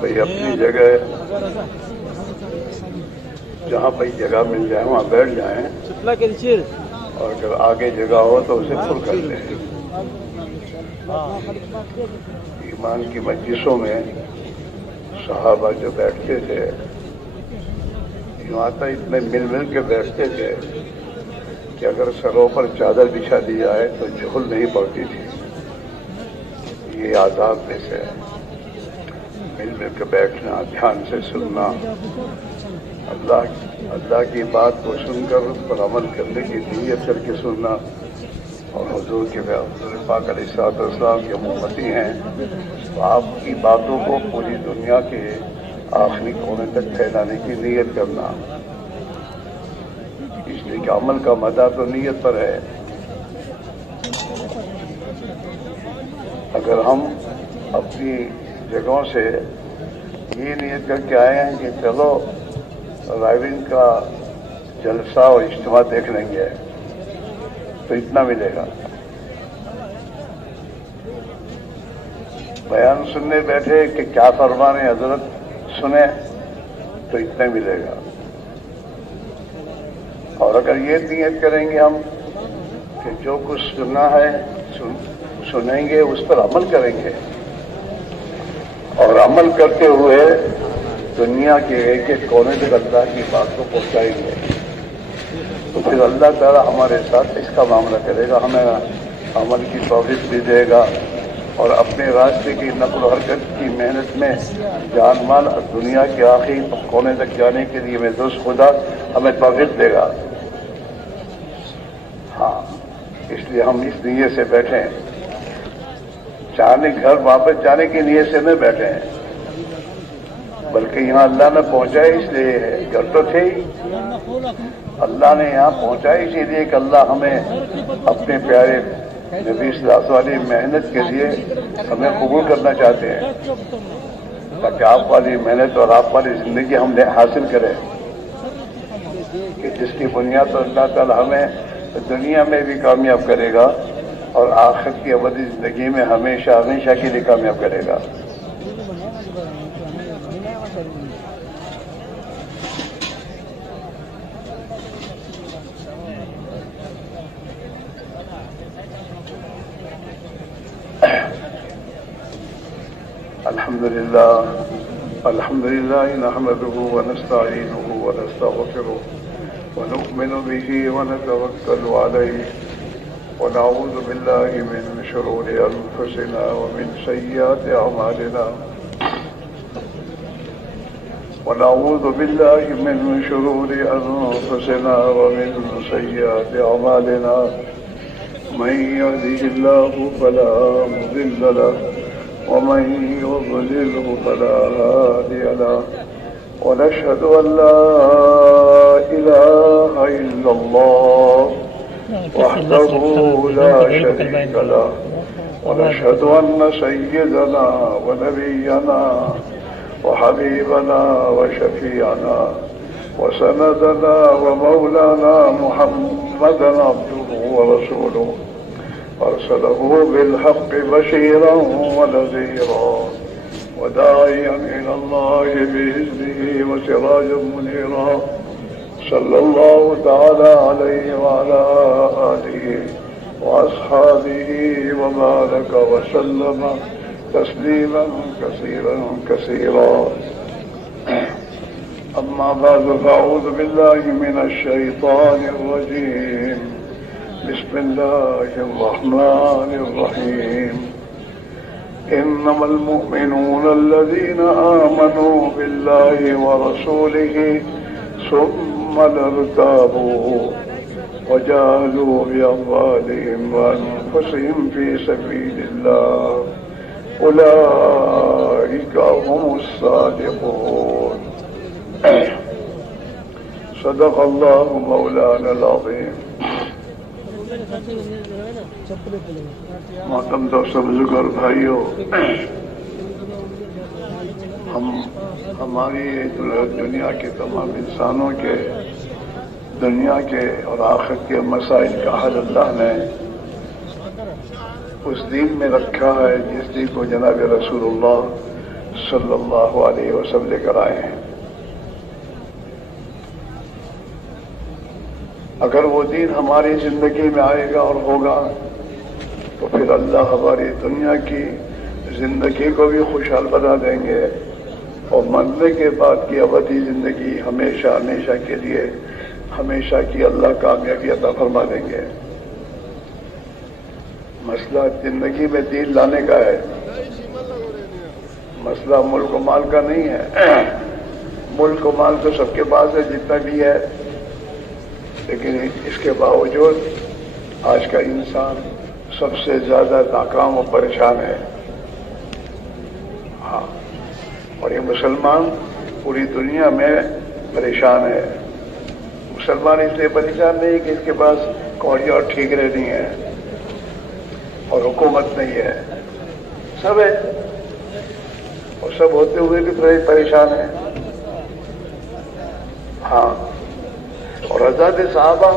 بھائی اپنی جگہ جہاں بھائی جگہ مل جائے وہاں بیٹھ جائیں، اور اگر آگے جگہ ہو تو اسے پر کر لیں۔ ایمان کی مجلسوں میں صحابہ جو بیٹھتے تھے، یوں تو اتنے مل مل کے بیٹھتے تھے کہ اگر سروں پر چادر بچھا دی جائے تو جھول نہیں پڑتی تھی۔ یہ آداب میں سے مل مل کے بیٹھنا، دھیان سے سننا، اللہ کی بات کو سن کر اس پر عمل کرنے کی نیت کر کے سننا، اور حضور کے حضور پاک علیہ الصلوۃ والسلام کے امتی ہیں تو آپ کی باتوں کو پوری دنیا کے آخری کونے تک پھیلانے کی نیت کرنا، اس لیے کہ عمل کا مدار تو نیت پر ہے۔ اگر ہم اپنی جگہوں سے یہ نیت کر کے آئے ہیں کہ چلو رائبن کا جلسہ اور اجتماع دیکھ لیں گے تو اتنا ملے گا، بیان سننے بیٹھے کہ کیا فرمانے حضرت سنیں تو اتنا ملے گا، اور اگر یہ نیت کریں گے ہم کہ جو کچھ سننا ہے سنیں گے، اس پر عمل کریں گے، اور عمل کرتے ہوئے دنیا کے ایک ایک کونے تک اللہ کی بات کو پہنچائیں گے، تو پھر اللہ تعالیٰ ہمارے ساتھ اس کا معاملہ کرے گا، ہمیں عمل کی توفیق بھی دے گا، اور اپنے راستے کی نقل و حرکت کی محنت میں جان مال دنیا کے آخری کونے تک جانے کے لیے میں دوست خدا ہمیں توفیق دے گا۔ ہاں، اس لیے ہم اس نیت سے بیٹھے ہیں، گھر واپس جانے کی نیت سے نہ بیٹھے ہیں، بلکہ یہاں اللہ نے پہنچائے اس لیے ہے، گھر تو تھے ہی، اللہ نے یہاں پہنچائے اسی لیے کہ اللہ ہمیں اپنے پیارے نبی صلی اللہ علیہ وسلم والی محنت کے لیے ہمیں قبول کرنا چاہتے ہیں، تاکہ آپ والی محنت اور آپ والی زندگی ہم نے حاصل کریں، کہ جس کی بنیاد تو اللہ تعالی ہمیں دنیا میں بھی کامیاب کرے گا اور آخرت کی ابدی زندگی میں ہمیشہ ہمیشہ کے لیے کامیاب کرے گا۔ الحمد للہ نحمده ونستعینه ونستغفره ونؤمن به ونتوکل علیہ ونعوذ باللہ من شرور انفسنا ومن سیئات اعمالنا ونعوذ باللہ من شرور انفسنا ومن سیئات اعمالنا من يهده الله فلا مضل له ومن يضلله فلا هادي له ونشهد أن لا إله إلا الله وحده لا شريك له ونشهد أن سيدنا ونبينا وحبيبنا وشفيعنا وسندنا ومولانا محمدا عبده ورسوله أرسله بالحق بشيرا ونذيرا وداعيا إلى الله بإذنه وسراجا منيرا صلى الله تعالى عليه وعلى آله وأصحابه وبارك وسلم تسليما كثيرا كثيرا. أما بعد فأعوذ بالله من الشيطان الرجيم. بسم الله الرحمن الرحيم. إنما المؤمنون الذين آمنوا بالله ورسوله ثم ارتابوا وجاهدوا بأموالهم وأنفسهم في سبيل الله أولئك هم الصادقون. صدق الله مولانا العظيم. محترم دوستوں، بزرگوں اور بھائیوں، ہماری دنیا کے تمام انسانوں کے دنیا کے اور آخرت کے مسائل کا حل اللہ نے اس دین میں رکھا ہے جس دین کو جناب رسول اللہ صلی اللہ علیہ وسلم لے کر آئے ہیں. اگر وہ دین ہماری زندگی میں آئے گا اور ہوگا تو پھر اللہ ہماری دنیا کی زندگی کو بھی خوشحال بنا دیں گے اور مرنے کے بعد کی ابدی زندگی ہمیشہ ہمیشہ کے لیے ہمیشہ کی اللہ کامیابی عطا فرما دیں گے. مسئلہ زندگی میں دین لانے کا ہے، مسئلہ ملک و مال کا نہیں ہے. ملک و مال تو سب کے پاس ہے جتنا بھی ہے، لیکن اس کے باوجود آج کا انسان سب سے زیادہ ناکام و پریشان ہے. ہاں، اور یہ مسلمان پوری دنیا میں پریشان ہے. مسلمان اس لیے پریشان نہیں کہ اس کے پاس کوڑی اور ٹھیکرے نہیں ہیں اور حکومت نہیں ہے، سب ہے، اور سب ہوتے ہوئے بھی پریشان ہے. ہاں، اور حضرت صحابہ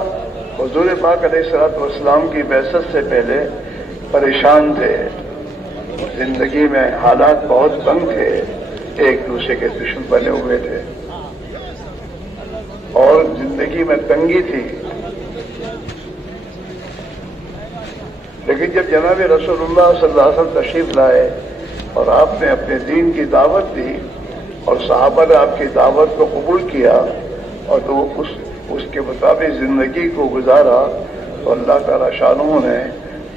حضور پاک علیہ الصلوۃ والسلام کی بعثت سے پہلے پریشان تھے. زندگی میں حالات بہت تنگ تھے، ایک دوسرے کے دشمن بنے ہوئے تھے اور زندگی میں تنگی تھی. لیکن جب جناب رسول اللہ صلی اللہ علیہ وسلم تشریف لائے اور آپ نے اپنے دین کی دعوت دی اور صحابہ نے آپ کی دعوت کو قبول کیا اور تو اس کے مطابق زندگی کو گزارا، تو اللہ تعالی شانہ نے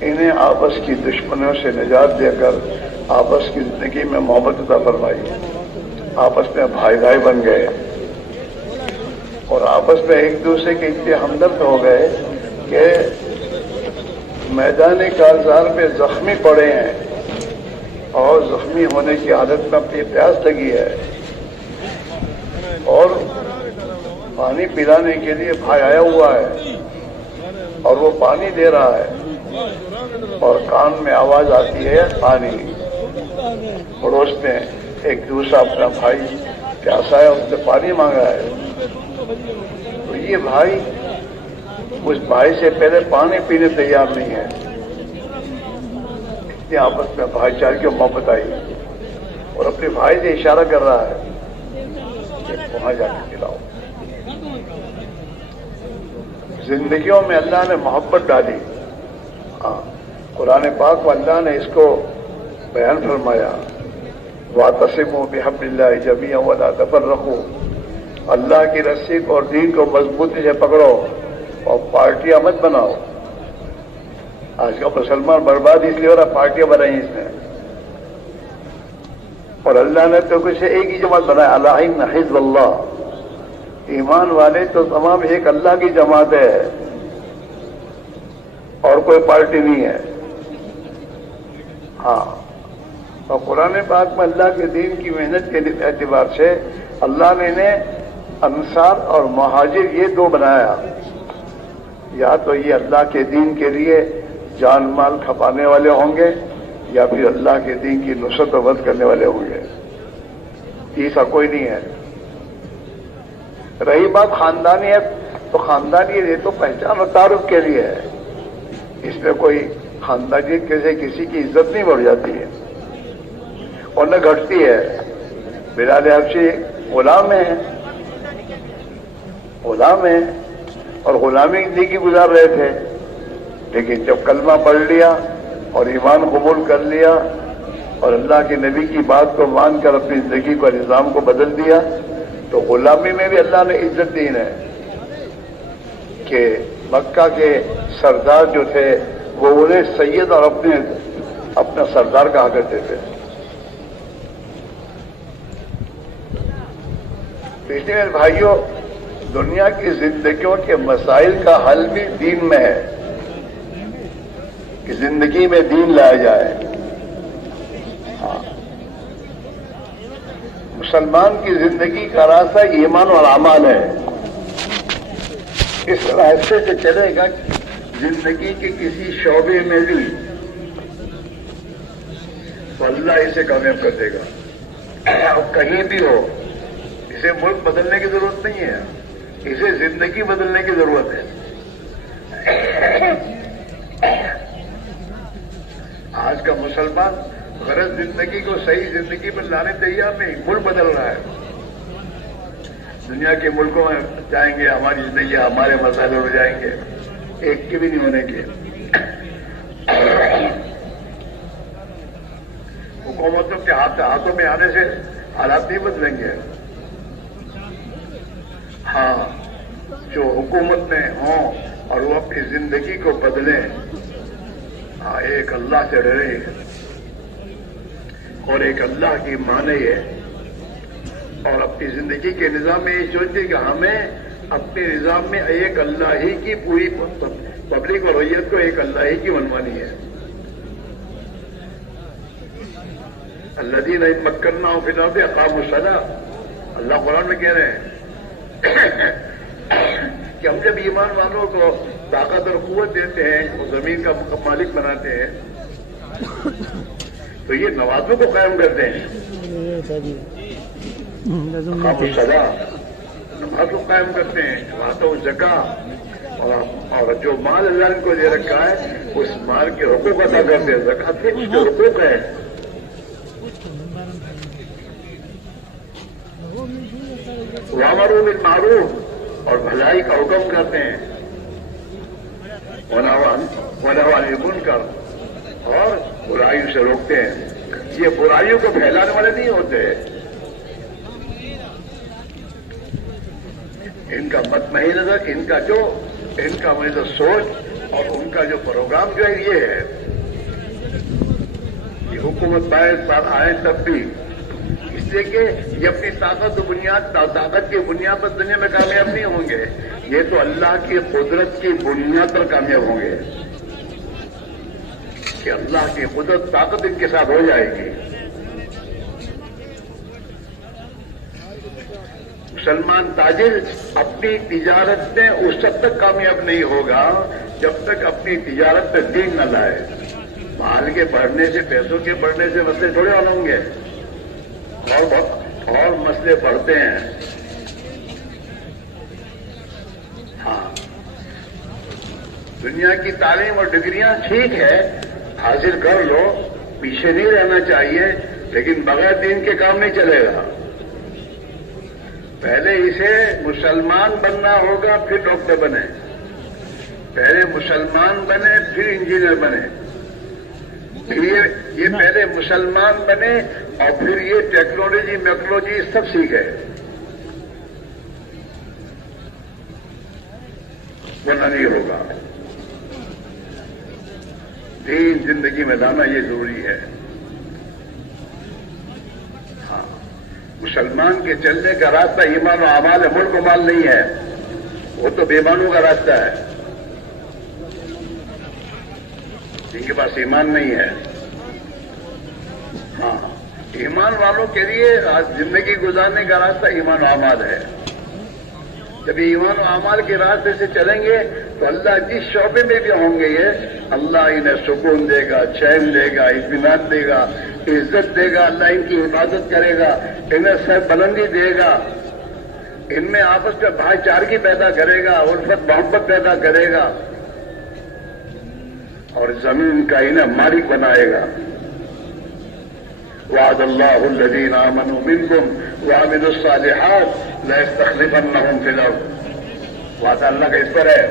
انہیں آپس کی دشمنیوں سے نجات دے کر آپس کی زندگی میں محبت عطا فرمائی. آپس میں بھائی بھائی بن گئے اور آپس میں ایک دوسرے کے اتنے ہمدرد ہو گئے کہ میدان کارزار میں زخمی پڑے ہیں اور زخمی ہونے کی حالت میں اپنی پیاس لگی ہے اور پانی پلانے کے لیے بھائی آیا ہوا ہے اور وہ پانی دے رہا ہے اور کان میں آواز آتی ہے پانی. پڑوس میں ایک دوسرا اپنا بھائی پیاسا ہے، اس سے پانی مانگا ہے، تو یہ بھائی اس بھائی سے پہلے پانی پینے تیار نہیں ہے. اتنے آپس میں بھائی چارے کی محبت آئی اور اپنے بھائی سے اشارہ کر رہا ہے کہ وہاں جا کے پلاؤ. زندگیوں میں اللہ نے محبت ڈالی. ہاں، قرآن پاک میں اللہ نے اس کو بیان فرمایا، وَاعْتَصِمُوا بِحَبْلِ اللَّهِ جَمِيعًا وَلَا تَفَرَّقُوا. اللہ کی رسی کو اور دین کو مضبوطی سے پکڑو اور پارٹیاں مت بناؤ. آج کا مسلمان برباد اس لیے ہو رہا، پارٹیاں بنائی اس نے، اور اللہ نے تو کچھ ایک ہی جماعت بنایا، الا ان حزب اللہ. ایمان والے تو تمام ایک اللہ کی جماعت ہے اور کوئی پارٹی نہیں ہے. ہاں، اور قرآن پاک میں اللہ کے دین کی محنت کے اعتبار سے اللہ نے انہیں انصار اور مہاجر یہ دو بنایا. یا تو یہ اللہ کے دین کے لیے جان مال کھپانے والے ہوں گے یا پھر اللہ کے دین کی نصرت و مدد کرنے والے ہوں گے. تیسرا کوئی نہیں ہے. رہی بات خاندانیت، تو خاندانیت یہ تو پہچان اور تعارف کے لیے ہے، اس میں کوئی خاندانیت کسی کی عزت نہیں بڑھ جاتی ہے اور نہ گھٹتی ہے. بلال حبشی غلام ہیں اور غلامی زندگی گزار رہے تھے، لیکن جب کلمہ پڑھ لیا اور ایمان قبول کر لیا اور اللہ کے نبی کی بات کو مان کر اپنی زندگی کو نظام کو بدل دیا، تو غلامی میں بھی اللہ نے عزت دی ہے کہ مکہ کے سردار جو تھے وہ انہیں سید اور اپنا سردار کہا کرتے تھے. اس لیے میرے بھائیوں، دنیا کی زندگیوں کے مسائل کا حل بھی دین میں ہے کہ زندگی میں دین لایا جائے. ہاں، مسلمان کی زندگی کا راستہ ایمان اور اعمال ہے. اس راستے سے چلے گا زندگی کے کسی شعبے میں بھی تو اللہ اسے کامیاب کر دے گا. کہیں بھی ہو، اسے ملک بدلنے کی ضرورت نہیں ہے، اسے زندگی بدلنے کی ضرورت ہے. آج کا مسلمان غرض زندگی کو صحیح زندگی پر لانے تیار نہیں، ملک بدل رہا ہے. دنیا کے ملکوں میں جائیں گے، ہماری زندگی ہمارے مسائل ہو جائیں گے، ایک کے بھی نہیں ہونے کے. حکومتوں کے ہاتھوں میں آنے سے حالات نہیں بدلیں گے. ہاں، جو حکومت میں ہوں اور وہ اپنی زندگی کو بدلیں، ہاں، ایک اللہ سے ڈرے اور ایک اللہ کی مانے اور اپنی زندگی کے نظام میں یہ سوچے کہ ہمیں اپنے نظام میں ایک اللہ ہی کی پوری پبلک اور ریت کو ایک اللہ ہی کی منوانی ہے. الذین مکناہم فی الارض اقاموا الصلاۃ، اللہ قرآن میں کہہ رہے ہیں کہ ہم جب ایمان والوں کو طاقت اور قوت دیتے ہیں، وہ زمین کا مالک بناتے ہیں، تو یہ نمازوں کو قائم کرتے ہیں. اقاموا الصلاۃ، نماز کو قائم کرتے ہیں، وآتوا الزکاۃ، اور جو مال اللہ نے کو دے رکھا ہے اس مال کے حقوق ادا کرتے ہیں. زکات کے اس کے حقوق ہیں. وَأَمَرُوا بِالْمَعْرُوفِ، اور بھلائی کا حکم کرتے ہیں. وَنَهَوْا عَنِ الْمُنکَرِ، اور برائیوں سے روکتے ہیں. یہ برائیوں کو پھیلانے والے نہیں ہوتے. ان کا مطمئن نظر، ان کا مطلب سوچ اور ان کا جو پروگرام جو ہے یہ ہے کہ حکومت باعث آئے تب بھی، اس لیے کہ یہ اپنی طاقت کی بنیاد پر دنیا میں کامیاب نہیں ہوں گے. یہ تو اللہ کی قدرت کی بنیاد پر کامیاب ہوں گے کہ اللہ کی قدرت طاقت ان کے ساتھ ہو جائے گی. مسلمان تاجر اپنی تجارت میں اس وقت تک کامیاب نہیں ہوگا جب تک اپنی تجارت پہ دین نہ لائے. مال کے بڑھنے سے، پیسوں کے بڑھنے سے مسئلے تھوڑے حل ہوں گے، اور مسئلے بڑھتے ہیں. ہاں، دنیا کی تعلیم اور ڈگریاں ٹھیک ہے، حاصل کر لو، پیچھے نہیں رہنا چاہیے، لیکن بغیر دین کے کام نہیں چلے گا. پہلے اسے مسلمان بننا ہوگا، پھر ڈاکٹر بنے. پہلے مسلمان بنے، پھر انجینئر بنے. یہ پہلے مسلمان بنے اور پھر یہ ٹیکنالوجی میکنالوجی سب سیکھے، ورنہ نہیں ہوگا. دین زندگی میں لانا یہ ضروری ہے. ہاں، مسلمان کے چلنے کا راستہ ایمان و اعمال ہے، ملک و مال نہیں ہے. وہ تو بے ایمانوں کا راستہ ہے، جن کے پاس ایمان نہیں ہے. ہاں، ایمان والوں کے لیے زندگی گزارنے کا راستہ ایمان و اعمال ہے. جب ایمان و اعمال کے راستے سے چلیں گے تو اللہ جس شعبے میں بھی ہوں گے یہ اللہ انہیں سکون دے گا، چین دے گا، اطمینان دے گا، عزت دے گا. اللہ ان کی حفاظت کرے گا، انہیں سر بلندی دے گا، ان میں آپس میں بھائی چارگی پیدا کرے گا، الفت محبت پیدا کرے گا، اور زمین کا انہیں مالک بنائے گا. وعد اللہ الذین آمنوا منکم وعملوا الصالحات ليستخلفنهم فی الارض. وعدہ اللہ کا اس پر ہے.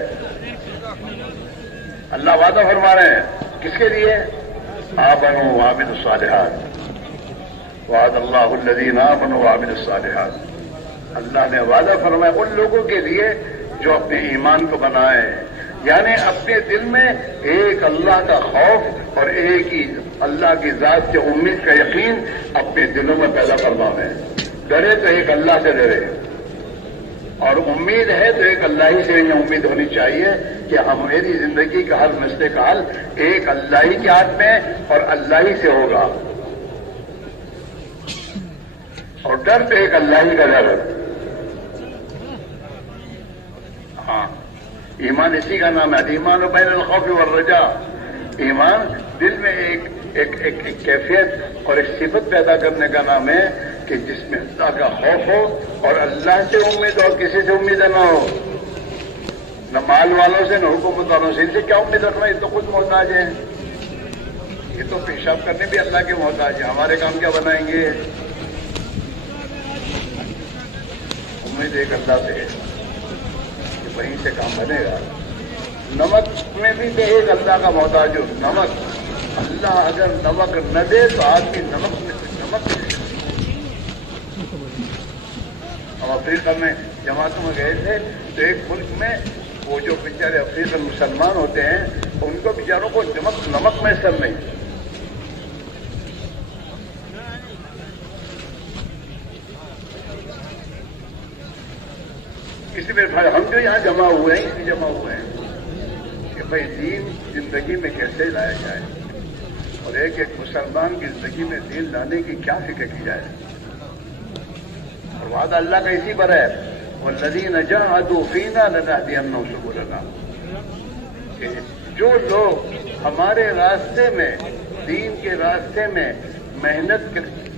اللہ وعدہ فرما رہے ہیں کس کے لیے؟ آمنوا وعملوا الصالحات. وعد اللہ الذین آمنوا وعملوا الصالحات. اللہ نے وعدہ فرمایا ان لوگوں کے لیے جو اپنے ایمان کو بنائے، یعنی اپنے دل میں ایک اللہ کا خوف اور ایک ہی اللہ کی ذات سے امید کا یقین اپنے دلوں میں پیدا فرماویں. ڈرے تو ایک اللہ سے ڈرے، اور امید ہے تو ایک اللہ ہی سے انہیں امید ہونی چاہیے کہ ہماری زندگی کا ہر مسئلے کا حل ایک اللہ ہی کے ہاتھ میں اور اللہ ہی سے ہوگا. اور ڈر تو ایک اللہ ہی کا ڈر. ہاں، ایمان اسی کا نام ہے. ایمان و بین الخوف والرجاء. ایمان دل میں ایک کیفیت اور ایک صفت پیدا کرنے کا نام ہے کہ جس میں اللہ کا خوف ہو اور اللہ سے امید اور کسی سے امید نہ ہو، نہ مال والوں سے نہ حکومت والوں سے. ان سے کیا امید رکھنا؟ یہ تو خود محتاج ہیں. یہ تو پیشاب کرنے بھی اللہ کے محتاج ہے، ہمارے کام کیا بنائیں گے؟ امید ایک اللہ سے کہ وہیں سے کام بنے گا۔ نمک میں بھی تو ایک اللہ کا محتاج ہو، نمک اللہ اگر نمک نہ دے تو آدمی نمک ہم افریقہ میں جماعتوں میں گئے تھے تو ایک ملک میں وہ جو بیچارے افریقن مسلمان ہوتے ہیں ان کو بیچاروں کو نمک میسر نہیں۔ اس لیے ہم جو یہاں جمع ہوئے ہیں اس لیے جمع ہوئے ہیں کہ بھائی دین زندگی میں کیسے لایا جائے اور ایک ایک مسلمان کی زندگی میں دین لانے کی کیا فکر کی جائے۔ اور وعدہ اللہ کا اسی پر ہے وَالَّذِينَ جَاهَدُوا فِينَا لَنَهْدِيَنَّهُمْ سُبُلَنَا، کہ جو لوگ ہمارے راستے میں دین کے راستے میں محنت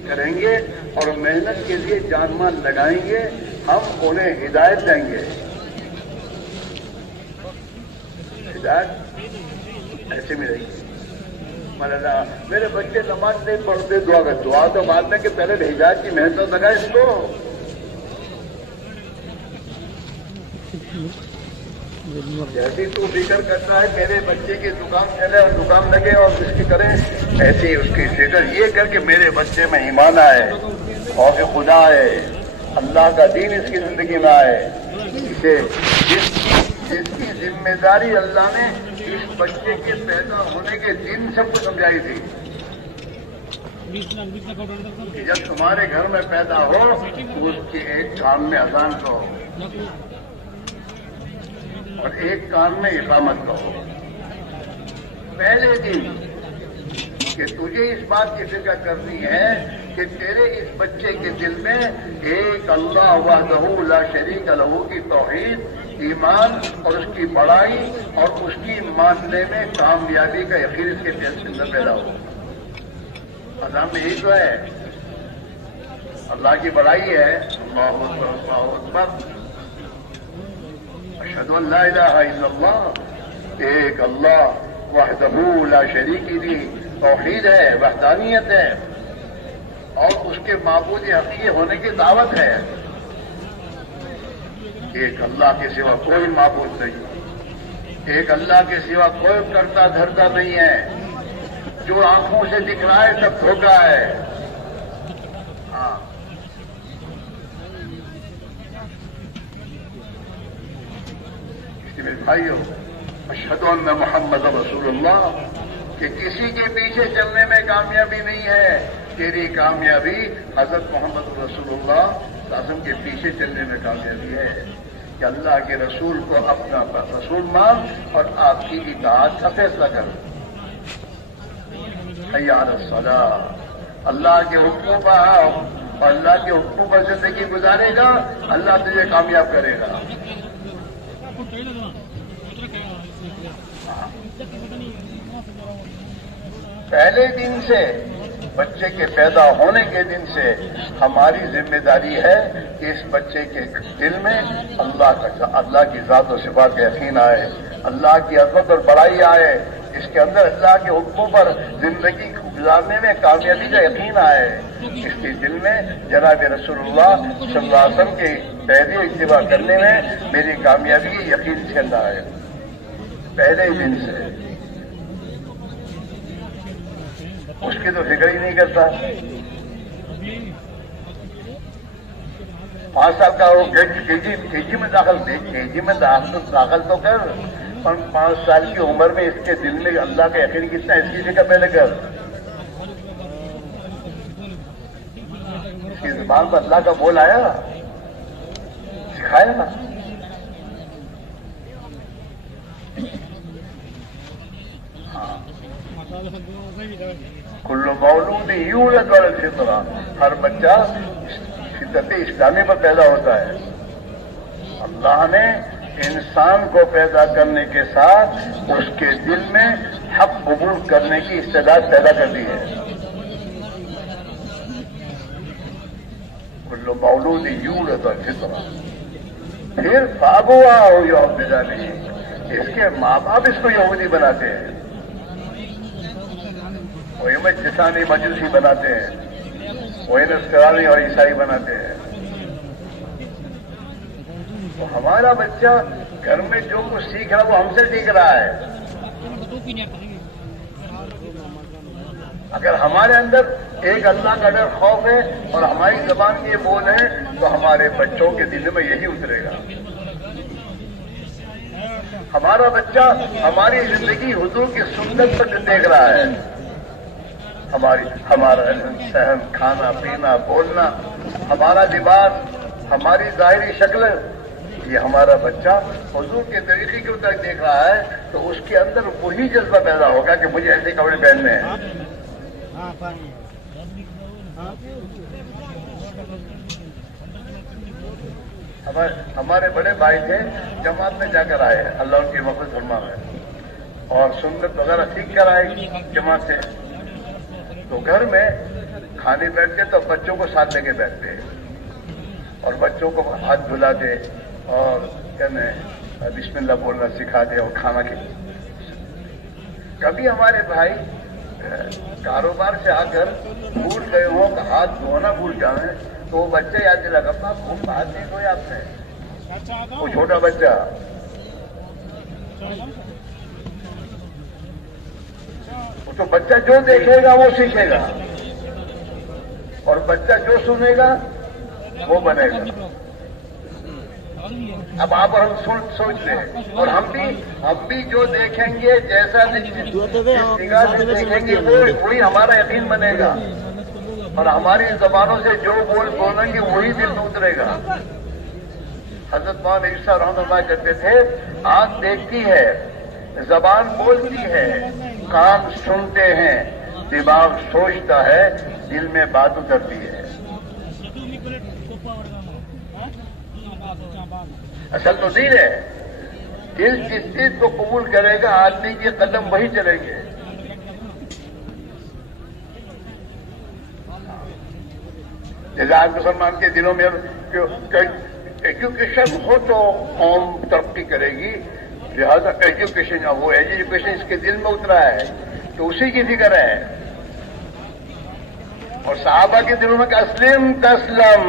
کریں گے اور محنت کے لیے جان مال لگائیں گے ہم انہیں ہدایت دیں گے۔ ہدایت ایسے ملے گی۔ مولانا میرے بچے نماز نہیں پڑھتے، دعا تو بعد میں کہ پہلے ہدایت کی محنت لگائے اس کو۔ جیسی تو فکر کرتا ہے میرے بچے کی دکان چلے اور دکان لگے اور اس کی کریں، ایسی اس کی فکر یہ کر کے میرے بچے میں ایمان آئے اور خدا آئے، اللہ کا دین اس کی زندگی میں آئے۔ اسے جس کی ذمہ داری اللہ نے اس بچے کے پیدا ہونے کے دن سب کو سمجھائی تھی کہ جب تمہارے گھر میں پیدا ہو تو اس کے ایک کان میں اذان کہو اور ایک کان میں اقامت کہو۔ پہلے دن کہ تجھے اس بات کی فکر کرنی ہے کہ تیرے اس بچے کے دل میں ایک اللہ وحدہ لا شریک لہ کی توحید، ایمان اور اس کی بڑائی اور اس کی ماننے میں کامیابی کا یقین اس کے دل سے نہ پیدا ہو۔ اللہ میں یہی تو ہے، اللہ کی بڑائی ہے اللہ اکبر اللہ اکبر اشہد ان لا الہ الا اللہ، ایک اللہ وحدہ لا شریک لی، توحید ہے، وحدانیت ہے اور اس کے معبود حقیقی ہونے کی دعوت ہے۔ ایک اللہ کے سوا کوئی معبود نہیں، ایک اللہ کے سوا کوئی کرتا دھرتا نہیں ہے، جو آنکھوں سے دکھ رہا ہے سب دھوکا ہے۔ ہاں میرے بھائیو، اشہد ان محمد رسول اللہ، کہ کسی کے پیچھے چلنے میں کامیابی نہیں ہے، تیری کامیابی حضرت محمد رسول اللہ اعظم کے پیچھے چلنے میں کامیابی ہے کہ اللہ کے رسول کو اپنا رسول مان اور آپ کی اطاعت کا فیصلہ کر۔ حی علی الصلاۃ، اللہ کے حکموں پر آؤ اور اللہ کے حکموں پر زندگی گزارے گا، اللہ تجھے کامیاب کرے گا۔ پہلے دن سے، بچے کے پیدا ہونے کے دن سے ہماری ذمہ داری ہے کہ اس بچے کے دل میں اللہ کی ذات و صفات کا یقین آئے، اللہ کی عظمت اور بڑائی آئے، اس کے اندر اللہ کے حکموں پر زندگی گزارنے میں کامیابی کا یقین آئے، اس کے دل میں جناب رسول اللہ صلی اللہ علیہ وسلم کی پیروی اتباع کرنے میں میری کامیابی کی یقین کے اندر آئے۔ پہلے ہی دن سے اس کی تو فکر ہی نہیں کرتا۔ 5 سال کا وہ کے جی میں داخل تو کر، اور 5 سال کی عمر میں اس کے دل میں اللہ کا یقین کتنا ہے اس کی فکر پہلے کر۔ اس کی زبان پر اللہ کا بول آیا، سکھایا نا۔ کل مولود یولد علی الفطرہ، ہر بچہ فطرت اسلامی پر پیدا ہوتا ہے۔ اللہ نے انسان کو پیدا کرنے کے ساتھ اس کے دل میں حق قبول کرنے کی استعداد پیدا کر دی ہے۔ کل مولود یولد علی الفطرہ، پھر فابواہ یہودیان، اس کے ماں باپ اس کو یہودی بناتے ہیں۔ وہی میں جسانی مجلسی بناتے ہیں، وہی نسکرانی اور عیسائی بناتے ہیں. تو ہمارا بچہ گھر میں جو کچھ سیکھ رہا ہے وہ ہم سے سیکھ رہا ہے. اگر ہمارے اندر ایک اللہ کا ڈر، خوف ہے اور ہماری زبان کے یہ بول ہیں تو ہمارے بچوں کے دل میں یہی اترے گا. ہمارا بچہ ہماری زندگی حضور کی سنت پر دیکھ رہا ہے. ہمارا سہن، کھانا پینا، بولنا، ہمارا لباس، ہماری ظاہری شکل، یہ ہمارا بچہ حضور کے طریقے کے اتر دیکھ رہا ہے تو اس کے اندر وہی جذبہ پیدا ہوگا کہ مجھے ایسے کپڑے پہننے ہیں. ہمارے بڑے بھائی تھے، جماعت میں جا کر آئے، اللہ ان کی مغفرت فرمائے، اور سنت وغیرہ سیکھ کر آئے جماعت سے. تو گھر میں کھانے بیٹھتے تو بچوں کو ساتھ لے کے بیٹھتے اور بچوں کو ہاتھ دھلاتے اور کہنے بسم اللہ بولنا سکھاتے اور کھانا کے. کبھی ہمارے بھائی کاروبار سے آ کر بھول گئے ہوں، ہاتھ دھونا بھول جائیں تو وہ بچہ یاد دلا گا، پاپ ہاتھ نہیں دھوئے آپ نے. وہ چھوٹا بچہ تو بچہ جو دیکھے گا وہ سیکھے گا اور بچہ جو سنے گا وہ بنے گا. اب آپ اور ہم سوچ لیں، اور ہم بھی جو دیکھیں گے، جیسا نگاہ سے دیکھیں گے وہی ہمارا یقین بنے گا، اور ہماری زبانوں سے جو بولیں گے وہی دل میں اترے گا. حضرت مولانا عیسیٰ رحمۃ اللہ کہتے تھے، آنکھ دیکھتی ہے، زبان بولتی ہے، کان سنتے ہیں، دماغ سوچتا ہے، دل میں بات اترتی ہے. اصل تو دین ہے. دل جس چیز کو قبول کرے گا آدمی کے قدم وہی چلیں گے. جیسے آج مسلمان کے دلوں میں ایجوکیشن ہو تو قوم ترقی کرے گی، لہٰذا ایجوکیشن وہ ایجوکیشن اس کے دل میں اترا ہے تو اسی کی فکر ہے. اور صحابہ کے دلوں میں کہ اسلم تسلم،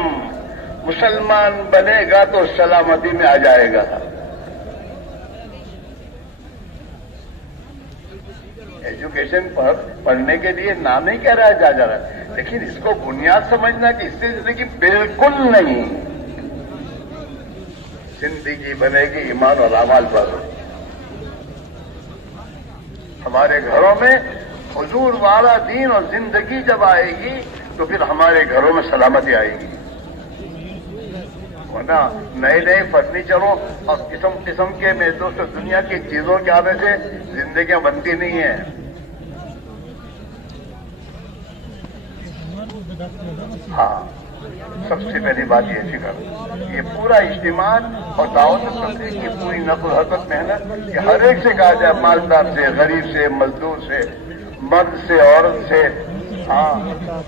مسلمان بنے گا تو سلامتی میں آ جائے گا. ایجوکیشن پر پڑھنے کے لیے نام نہیں کہہ رہا ہے جا رہا ہے، لیکن اس کو بنیاد سمجھنا کہ اس سے زندگی بالکل نہیں. زندگی بنے گی ایمان اور اعمال پر. ہمارے گھروں میں حضور والا دین اور زندگی جب آئے گی تو پھر ہمارے گھروں میں سلامتی آئے گی. ورنہ نئے نئے فرنیچروں اور قسم قسم کے میرے دوست دنیا کی چیزوں کے آنے سے زندگیاں بنتی نہیں ہیں. ہاں، سب سے پہلی بات یہ فکر، یہ پورا اجتماع اور دعوت تبلیغ کی پوری نقل حرکت محنت کہ ہر ایک سے کہا جائے، مالدار سے، غریب سے، مزدور سے، مرد سے، عورت سے، ہاں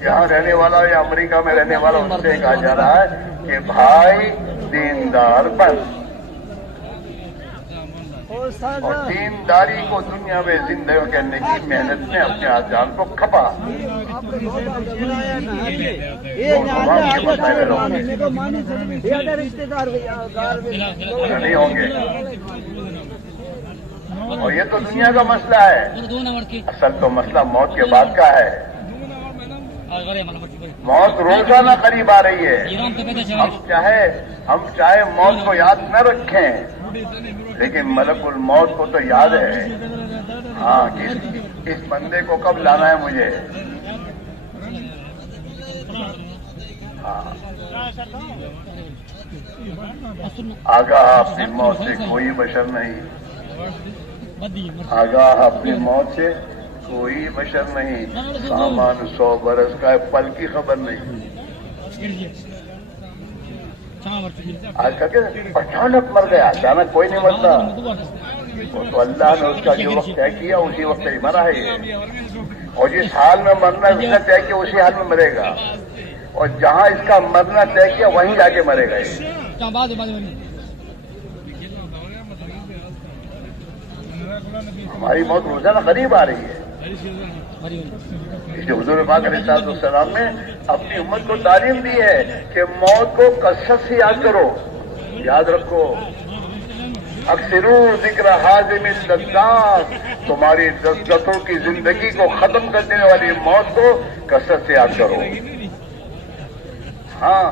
یہاں رہنے والا یا امریکہ میں رہنے والا، اس سے کہا جا رہا ہے کہ بھائی دیندار بن، اور دینداری کو دنیا میں زندگی کرنے کی محنت میں اپنے جان کو کھپا. نہیں ہوں گے. اور یہ تو دنیا کا مسئلہ ہے، اصل تو مسئلہ موت کے بعد کا ہے. موت روزانہ قریب آ رہی ہے. ہم چاہے موت کو یاد نہ رکھیں، لیکن ملک الموت کو تو یاد ہے. ہاں، اس بندے کو کب لانا ہے مجھے. ہاں، آگاہ اپنی موت سے کوئی بشر نہیں، آگاہ اپنی موت سے کوئی بشر نہیں. سامان 100 برس کا ہے، پل کی خبر نہیں. آج کل کے اچانک مر گیا، اچانک کوئی نہیں مرتا. وہ تو اللہ نے اس کا جو وقت طے کیا اسی وقت ہی مرا ہے یہ. اور جس حال میں مرنا اس نے طے کیا اسی حال میں مرے گا، اور جہاں اس کا مرنا طے کیا وہیں جا کے مرے گا. ہماری موت روزانہ قریب آ رہی ہے. اس لیے حضور پاک علیہ السلام نے اپنی امت کو تعلیم دی ہے کہ موت کو کثرت سے یاد کرو. یاد رکھو، اکثرو ذکر حازم اللذات، تمہاری لذتوں کی زندگی کو ختم کر دینے والی موت کو کثرت سے یاد کرو. ہاں،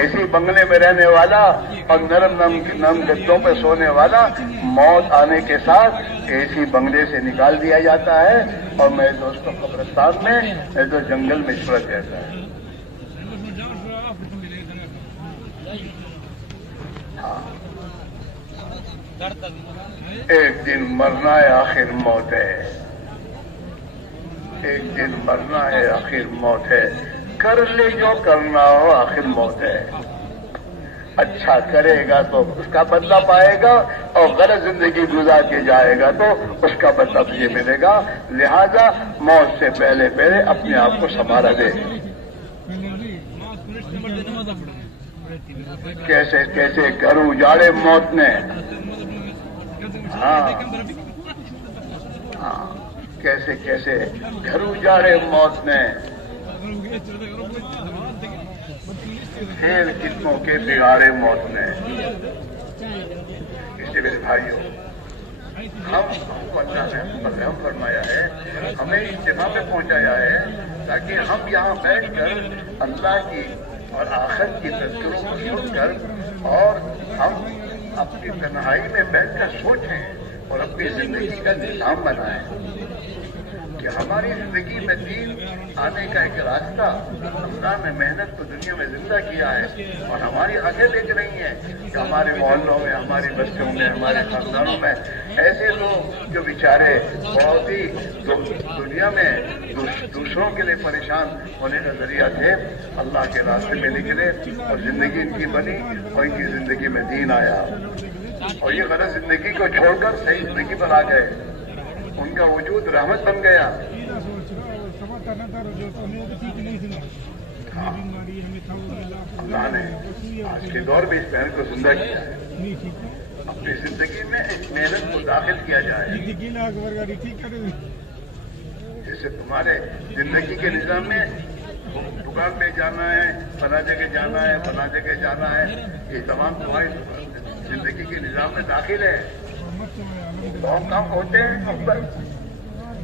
ایسی بنگلے میں رہنے والا اور نرم نرم گدوں پہ سونے والا موت آنے کے ساتھ ایسی بنگلے سے نکال دیا جاتا ہے اور میرے دوستوں قبرستان میں جو جنگل میں چھوڑ جاتا ہے. ہاں، ایک دن مرنا ہے آخر موت ہے. ایک دن مرنا ہے آخر موت ہے. کر لے جو کرنا ہو آخر موت ہے. اچھا کرے گا تو اس کا بدلہ پائے گا اور غلط زندگی گزار کے جائے گا تو اس کا بدلہ تجھے ملے گا. لہذا موت سے پہلے پہلے اپنے آپ کو سنبھالا دے. کیسے کیسے گھر اجاڑے موت نے. ہاں ہاں، کیسے کیسے گھر اجاڑے موت نے. کھیل کتنوں کے بگاڑے موت نے. اس لیے میرے بھائیوں، ہم کو اللہ نے رحم فرمایا ہے، ہمیں اجتماع میں پہنچایا ہے تاکہ ہم یہاں بیٹھ کر اللہ کی اور آخرت کی تذکروں کو سن کر اور ہم اپنی تنہائی میں بیٹھ کر سوچیں اور اپنی زندگی کا نظام بنائیں کہ ہماری زندگی میں دین آنے کا ایک راستہ اللہ نے محنت کو دنیا میں زندہ کیا ہے اور ہماری آنکھیں دیکھ رہی ہیں کہ ہمارے محلوں میں، ہماری بستیوں میں، ہمارے خاندانوں میں ایسے لوگ جو بیچارے بہت ہی دنیا میں دوسروں کے لیے پریشان ہونے کا ذریعہ تھے، اللہ کے راستے میں نکلے اور زندگی ان کی بنی اور ان کی زندگی میں دین آیا اور یہ غلط زندگی کو چھوڑ کر صحیح زندگی پر آ گئے. ان کا وجود رحمت بن گیا. اللہ نے آج کے دور میں اس محنت کو زندہ کیا ہے. اپنی زندگی میں اس محنت کو داخل کیا جائے. جیسے تمہارے زندگی کے نظام میں دکان پہ جانا ہے، فلاں جگہ جانا ہے، فلاں جگہ جانا ہے، یہ تمام تمہاری زندگی کے نظام میں داخل ہے. بہت کام ہوتے ہیں.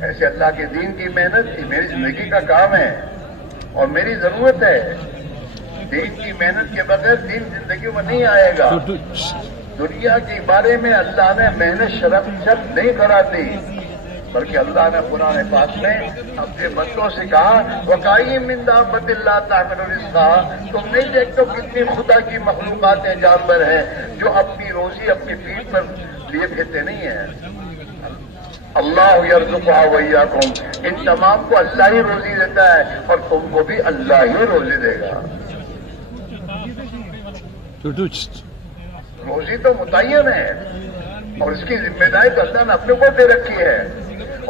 ایسے اللہ کے دین کی محنت میری زندگی کا کام ہے اور میری ضرورت ہے. دین کی محنت کے بغیر دین زندگی میں نہیں آئے گا. دنیا کے بارے میں اللہ نے محنت شرط نہیں قرار دی، بلکہ اللہ نے قرآن پاک میں اپنے بندوں سے کہا وَقَائِم مِّن دَابَّةٍ لَّا تَحْمِلُ رِزْقَهَا. تم نہیں دیکھتے کتنی خدا کی مخلوقات ہیں، جانور ہیں جو اپنی روزی اپنی پیٹھ پر لیے پھرتے نہیں ہیں. اللہ یرزقها وإیاکم، ان تمام کو اللہ ہی روزی دیتا ہے اور تم کو بھی اللہ ہی روزی دے گا. روزی تو متعین ہے اور اس کی ذمہ داری تو اللہ نے اپنے کو دے رکھی ہے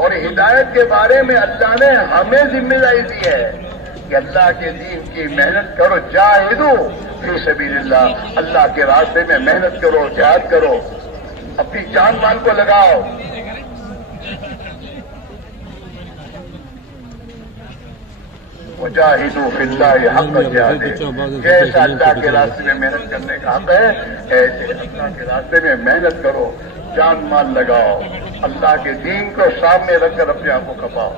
اور ہدایت کے بارے میں اللہ نے ہمیں ذمہ داری دی ہے کہ اللہ کے دین کی محنت کرو. جاہدو فی سبیل اللہ، اللہ کے راستے میں محنت کرو، جہاد کرو، اپنی جان مال کو لگاؤ. وجاہدوا فی اللہ حق جہادہ، جیسا اللہ کے راستے میں محنت کرنے کا حق ہے ایسے اللہ کے راستے میں محنت کرو، جان مال لگاؤ، اللہ کے دین کو سامنے رکھ کر اپنے آپ کو کھپاؤ.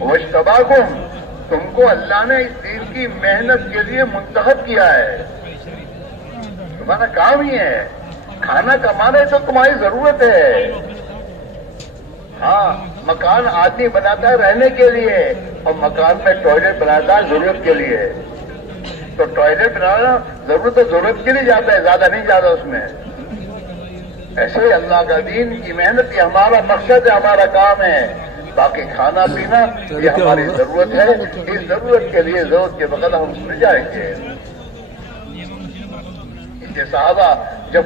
واجتباکم، تم کو اللہ نے اس دین کی محنت کے لیے منتخب کیا ہے. تمہارا کام ہی ہے. کھانا کمانا تو تمہاری ضرورت ہے. ہاں، مکان آدمی بناتا ہے رہنے کے لیے اور مکان میں ٹوائلٹ بناتا ہے ضرورت کے لیے. تو ٹوائلٹ بنانا ضرورت کے لیے جاتا ہے، زیادہ نہیں جاتا اس میں. ایسے ہی اللہ کا دین کی محنت یہ ہمارا مقصد ہے، ہمارا کام ہے. باقی کھانا پینا یہ ہماری ضرورت ہے. اس ضرورت کے لیے ضرورت کے بغیر ہم اس میں جائیں گے. صحابہ جب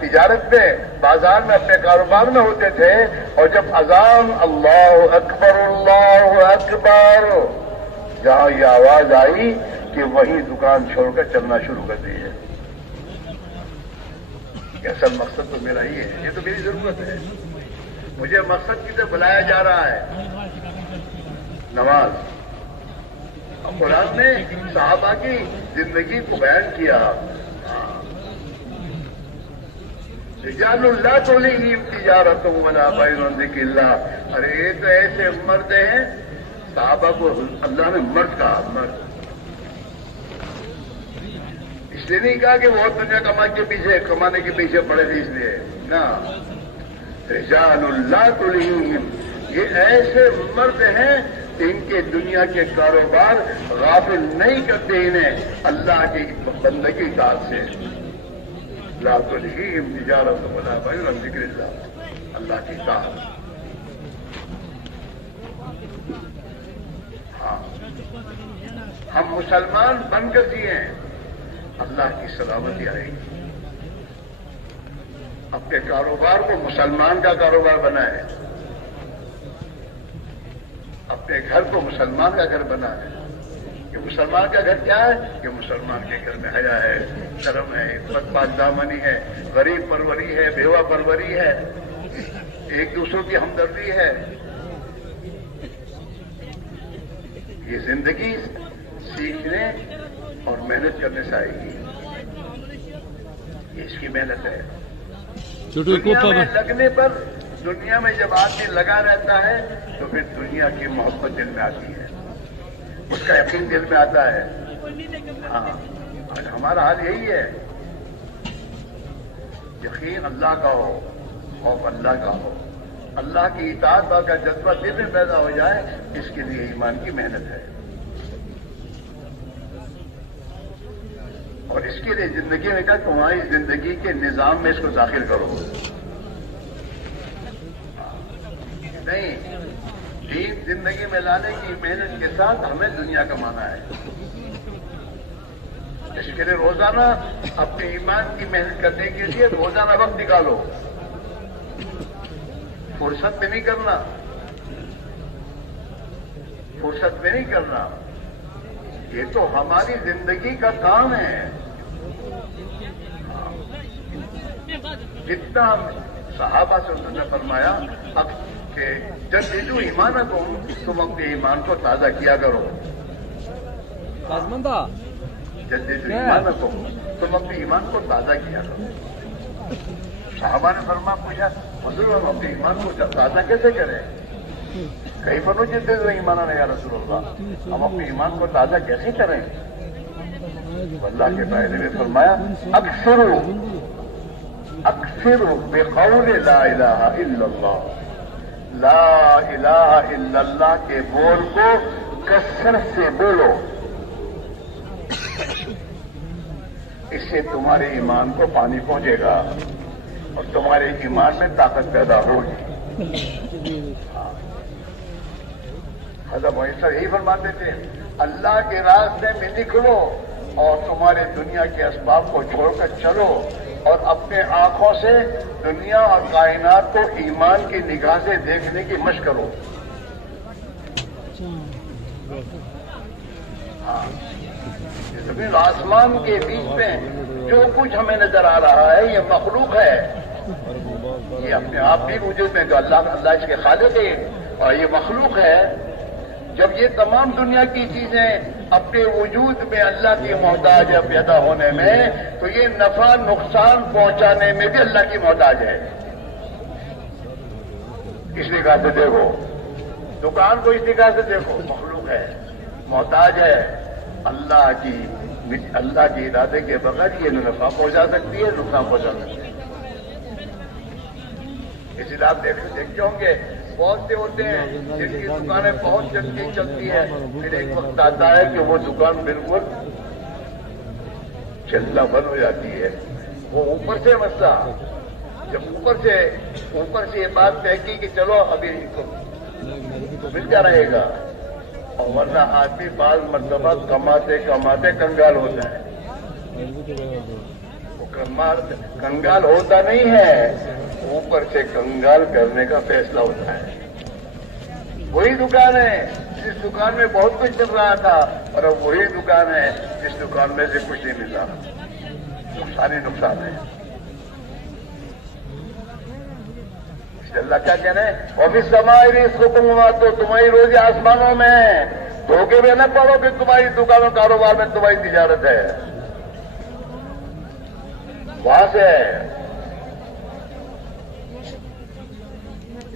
تجارت میں بازار میں اپنے کاروبار میں ہوتے تھے اور جب اذان اللہ اکبر جہاں یہ آواز آئی کہ وہی دکان چھوڑ کر چلنا شروع کر دی ہے. کہ اصل مقصد تو میرا ہی ہے، یہ تو میری ضرورت ہے، مجھے مقصد کی طرف بلایا جا رہا ہے، نماز۔ اب قرآن نے صحابہ کی زندگی کو بیان کیا، رجال لا تلہیہم تجارۃ ولا بیع عن ذکر اللہ۔ ارے یہ تو ایسے مرد ہیں، صحابہ کو اللہ نے مرد کہا، مرد اس لیے نہیں کہا کہ وہ دنیا کمانے کے پیچھے پڑے تھے، اس لیے نہ، رجال لا تلہیہم، یہ ایسے مرد ہیں ان کے دنیا کے کاروبار غافل نہیں کرتے انہیں اللہ کی بندگی اطاعت سے۔ لا تلہیہم تجارۃ ولا بیع عن ذکر اللہ، اللہ کی اطاعت۔ ہاں، ہم مسلمان بن کر جیے، اللہ کی سلامتی آئے گی۔ اپنے کاروبار کو مسلمان کا کاروبار بنائے، اپنے گھر کو مسلمان کا گھر بنائے۔ کہ مسلمان کا گھر کیا ہے؟ کہ مسلمان کے گھر میں حیا ہے، شرم ہے، عفت پاک دامنی ہے، غریب پروری ہے، بیوہ پروری ہے، ایک دوسروں کی ہمدردی ہے۔ یہ زندگی سیکھنے اور محنت کرنے سے آئے گی، یہ اس کی محنت ہے۔ دنیا میں لگنے پر، دنیا میں جب آدمی لگا رہتا ہے تو پھر دنیا کی محبت دل میں آتی ہے، اس کا یقین دل میں آتا ہے۔ ہاں، آج ہمارا حال یہی ہے، یقین اللہ کا ہو، خوف اللہ کا ہو، اللہ کی اطاعت کا جذبہ دل میں پیدا ہو جائے، اس کے لیے ایمان کی محنت ہے۔ اور اس کے لیے زندگی میں کہا تمہاری زندگی کے نظام میں اس کو داخل کرو۔ نہیں، دین زندگی میں لانے کی محنت کے ساتھ ہمیں دنیا کمانا ہے، اس کے لیے روزانہ اپنے ایمان کی محنت کرنے کے لیے روزانہ وقت نکالو، فرصت میں نہیں کرنا، فرصت میں نہیں کرنا، یہ تو ہماری زندگی کا کام ہے۔ جتنا صحابہ سے انہوں نے فرمایا اب کہ جددوا ایمانکم، تم اپنے ایمان کو تازہ کیا کرو، جددوا ایمانکم، تم اپنے ایمان کو تازہ کیا کرو۔ صحابہ نے پوچھا حضور ہم اپنے ایمان کو تازہ کیسے کریں؟ کئی بنو جددوا ایماننا یا رسول اللہ، ہم اپنے ایمان کو تازہ کیسے کریں؟ اللہ کے فائدے میں فرمایا اکثروا بقول لا الہ الا اللہ، لا الہ الا اللہ کے بول کو کثرت سے بولو، اس سے تمہارے ایمان کو پانی پہنچے گا اور تمہارے ایمان میں طاقت پیدا ہوگی۔ حضرت محمد یہی فرماتے تھے اللہ کے راستے میں نکلو اور تمہارے دنیا کے اسباب کو چھوڑ کر چلو اور اپنے آنکھوں سے دنیا اور کائنات کو ایمان کی نگاہ سے دیکھنے کی مشق کرو۔ ہاں، زمین آسمان کے بیچ میں جو کچھ ہمیں نظر آ رہا ہے یہ مخلوق ہے، یہ اپنے آپ بھی وجود میں جو اللہ اس کے خالق ہے اور یہ مخلوق ہے۔ جب یہ تمام دنیا کی چیزیں اپنے وجود میں اللہ کی محتاج ہے پیدا ہونے میں، تو یہ نفع نقصان پہنچانے میں بھی اللہ کی محتاج ہے۔ اس نگاہ سے دیکھو، دکان کو اس نگاہ سے دیکھو، مخلوق ہے، محتاج ہے اللہ کے ارادے کے بغیر یہ نفع پہنچا سکتی ہے، نقصان پہنچا سکتی ہے۔ اس لیے آپ دیکھتے ہوں گے بہت سے ہوتے ہیں جن کی دکانیں بہت چلتی ہے، پھر ایک وقت آتا ہے کہ وہ دکان بالکل چلنا بند ہو جاتی ہے۔ وہ اوپر سے مسئلہ، جب اوپر سے یہ بات طے کی کہ چلو ابھی ملتا رہے گا، اور ورنہ آدمی بعض مرتبہ کماتے کماتے کنگال ہوتا ہے۔ وہ کنگال ہوتا نہیں ہے، اوپر سے کنگال کرنے کا فیصلہ ہوتا ہے۔ وہی دکان ہے جس دکان میں بہت کچھ چل رہا تھا، اور اب وہی دکان ہے جس دکان میں سے کچھ نہیں مل رہا، نقصان ہی نقصان ہے۔ اللہ کیا کہہ رہے ہیں؟ اور بھی سمائی رزقکم وما، تو تمہاری روزی آسمانوں میں ہے، دھوکے میں نہ پڑو کہ تمہاری دکانوں کاروبار میں تمہاری تجارت ہے، وہاں سے ہے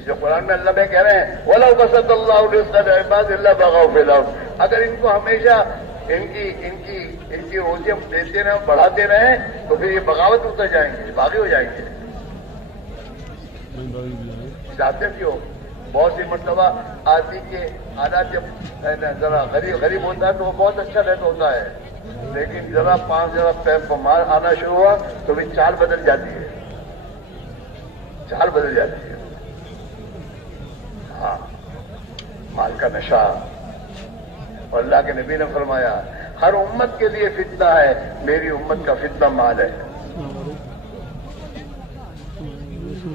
جو قرآن میں اللہ میں کہہ رہے ہیں وَلَوْ بَسَطَ اللَّهُ الرِّزْقَ لِعِبَادِهِ إِلَّا بَغَوْا فِي الْأَرْضِ، اگر ان کو ہمیشہ ان کی روزی ہم دیتے رہیں بڑھاتے رہیں تو پھر یہ بغاوت ہوتے جائیں گے، باغی ہو جائیں گے۔ جاتے بھی ہو بہت سی مرتبہ آدمی کے حالات جب ذرا غریب ہوتا ہے تو وہ بہت اچھا رہتا ہوتا ہے، لیکن ذرا 5 پیر پر مال آنا شروع ہوا تو بھی چال بدل جاتی ہے، چال بدل جاتی ہے۔ ہاں، مال کا نشہ، اور اللہ کے نبی نے فرمایا ہر امت کے لیے فتنہ ہے، میری امت کا فتنہ مال ہے۔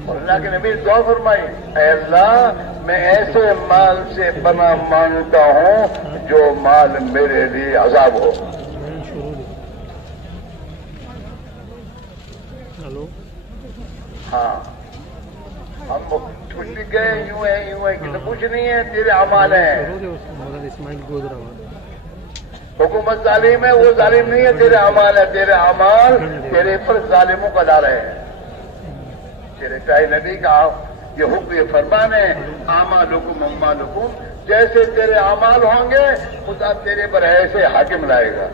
اور اللہ کے نبی دعا فرمائی اے اللہ میں ایسے مال سے پناہ مانگتا ہوں جو مال میرے لیے عذاب ہو۔ ہاں، ہم چھٹی گئے یوں ہے کہ تو کچھ نہیں ہے، تیرے اعمال ہیں۔ حکومت ظالم ہے، وہ ظالم نہیں ہے، تیرے اعمال ہے، تیرے اعمال تیرے پر ظالموں کا لا رہے ہیں۔ تیرے چاہے نبی کا یہ فرمان ہے اعمالکم اموالکم، جیسے تیرے اعمال ہوں گے خدا تیرے پر ایسے حاکم لائے گا۔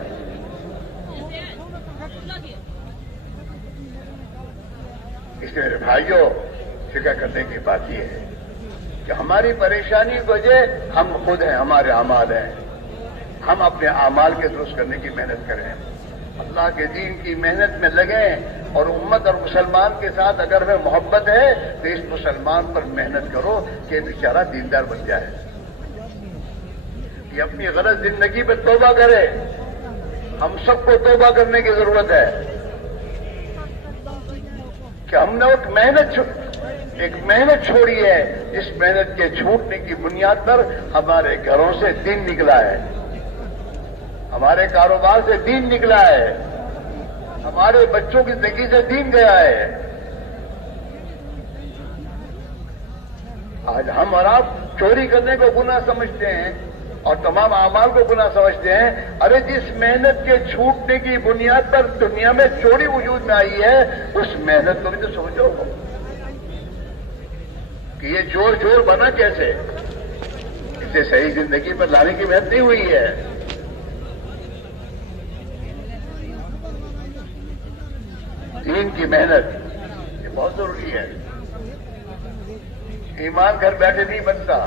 اس لیے میرے بھائیوں فکر کرنے کی بات یہ ہے کہ ہماری پریشانی کی وجہ ہم خود ہیں، ہمارے اعمال ہیں۔ ہم اپنے اعمال کے درست کرنے کی محنت کریں، اللہ کے دین کی محنت میں لگیں، اور امت اور مسلمان کے ساتھ اگر ہمیں محبت ہے تو اس مسلمان پر محنت کرو کہ بیچارہ دیندار بن جائے، یہ اپنی غلط زندگی پہ توبہ کرے۔ ہم سب کو توبہ کرنے کی ضرورت ہے کہ ہم نے ایک محنت چھوڑی ہے، اس محنت کے چھوٹنے کی بنیاد پر ہمارے گھروں سے دین نکلا ہے، ہمارے کاروبار سے دین نکلا ہے، ہمارے بچوں کی زندگی سے دین گیا ہے۔ آج ہم اور آپ چوری کرنے کو گناہ سمجھتے ہیں اور تمام اعمال کو گناہ سمجھتے ہیں۔ ارے جس محنت کے چھوٹنے کی بنیاد پر دنیا میں چوری وجود میں آئی ہے، اس محنت کو بھی تو سمجھو کہ یہ چور بنا کیسے، اسے صحیح زندگی پر لانے کی محنت نہیں ہوئی ہے۔ دین کی محنت یہ بہت ضروری ہے۔ ایمان گھر بیٹھے نہیں بنتا،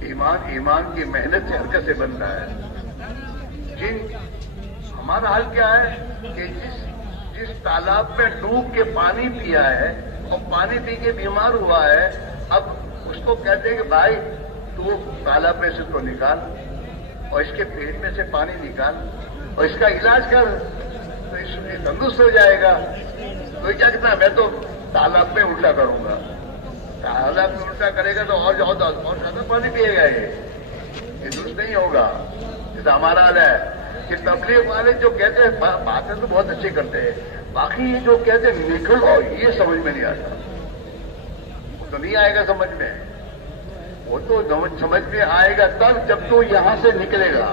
ایمان کی محنت سے حرکت سے بنتا ہے۔ ہمارا حال کیا ہے کہ جس تالاب میں ڈوب کے پانی پیا ہے اور پانی پی کے بیمار ہوا ہے، اب اس کو کہتے ہیں کہ بھائی تو تالاب میں سے تو نکال اور اس کے پیٹ میں سے پانی نکال اور اس کا علاج کر تو اس میں تندرست ہو جائے گا۔ تو کیا کہتا ہے میں تو تالاب میں الٹا کروں گا، تالاب میں الٹا کرے گا تو اور زیادہ پانی پیے گا، یہ درست نہیں ہوگا۔ جیسا ہمارا حال ہے کہ تبلیغ والے جو کہتے ہیں باتیں تو بہت اچھی کرتے ہیں، باقی یہ جو کہتے ہیں نکلو یہ سمجھ میں نہیں آتا، وہ تو نہیں آئے گا سمجھ میں، وہ تو سمجھ میں آئے گا تب جب تو یہاں سے نکلے گا۔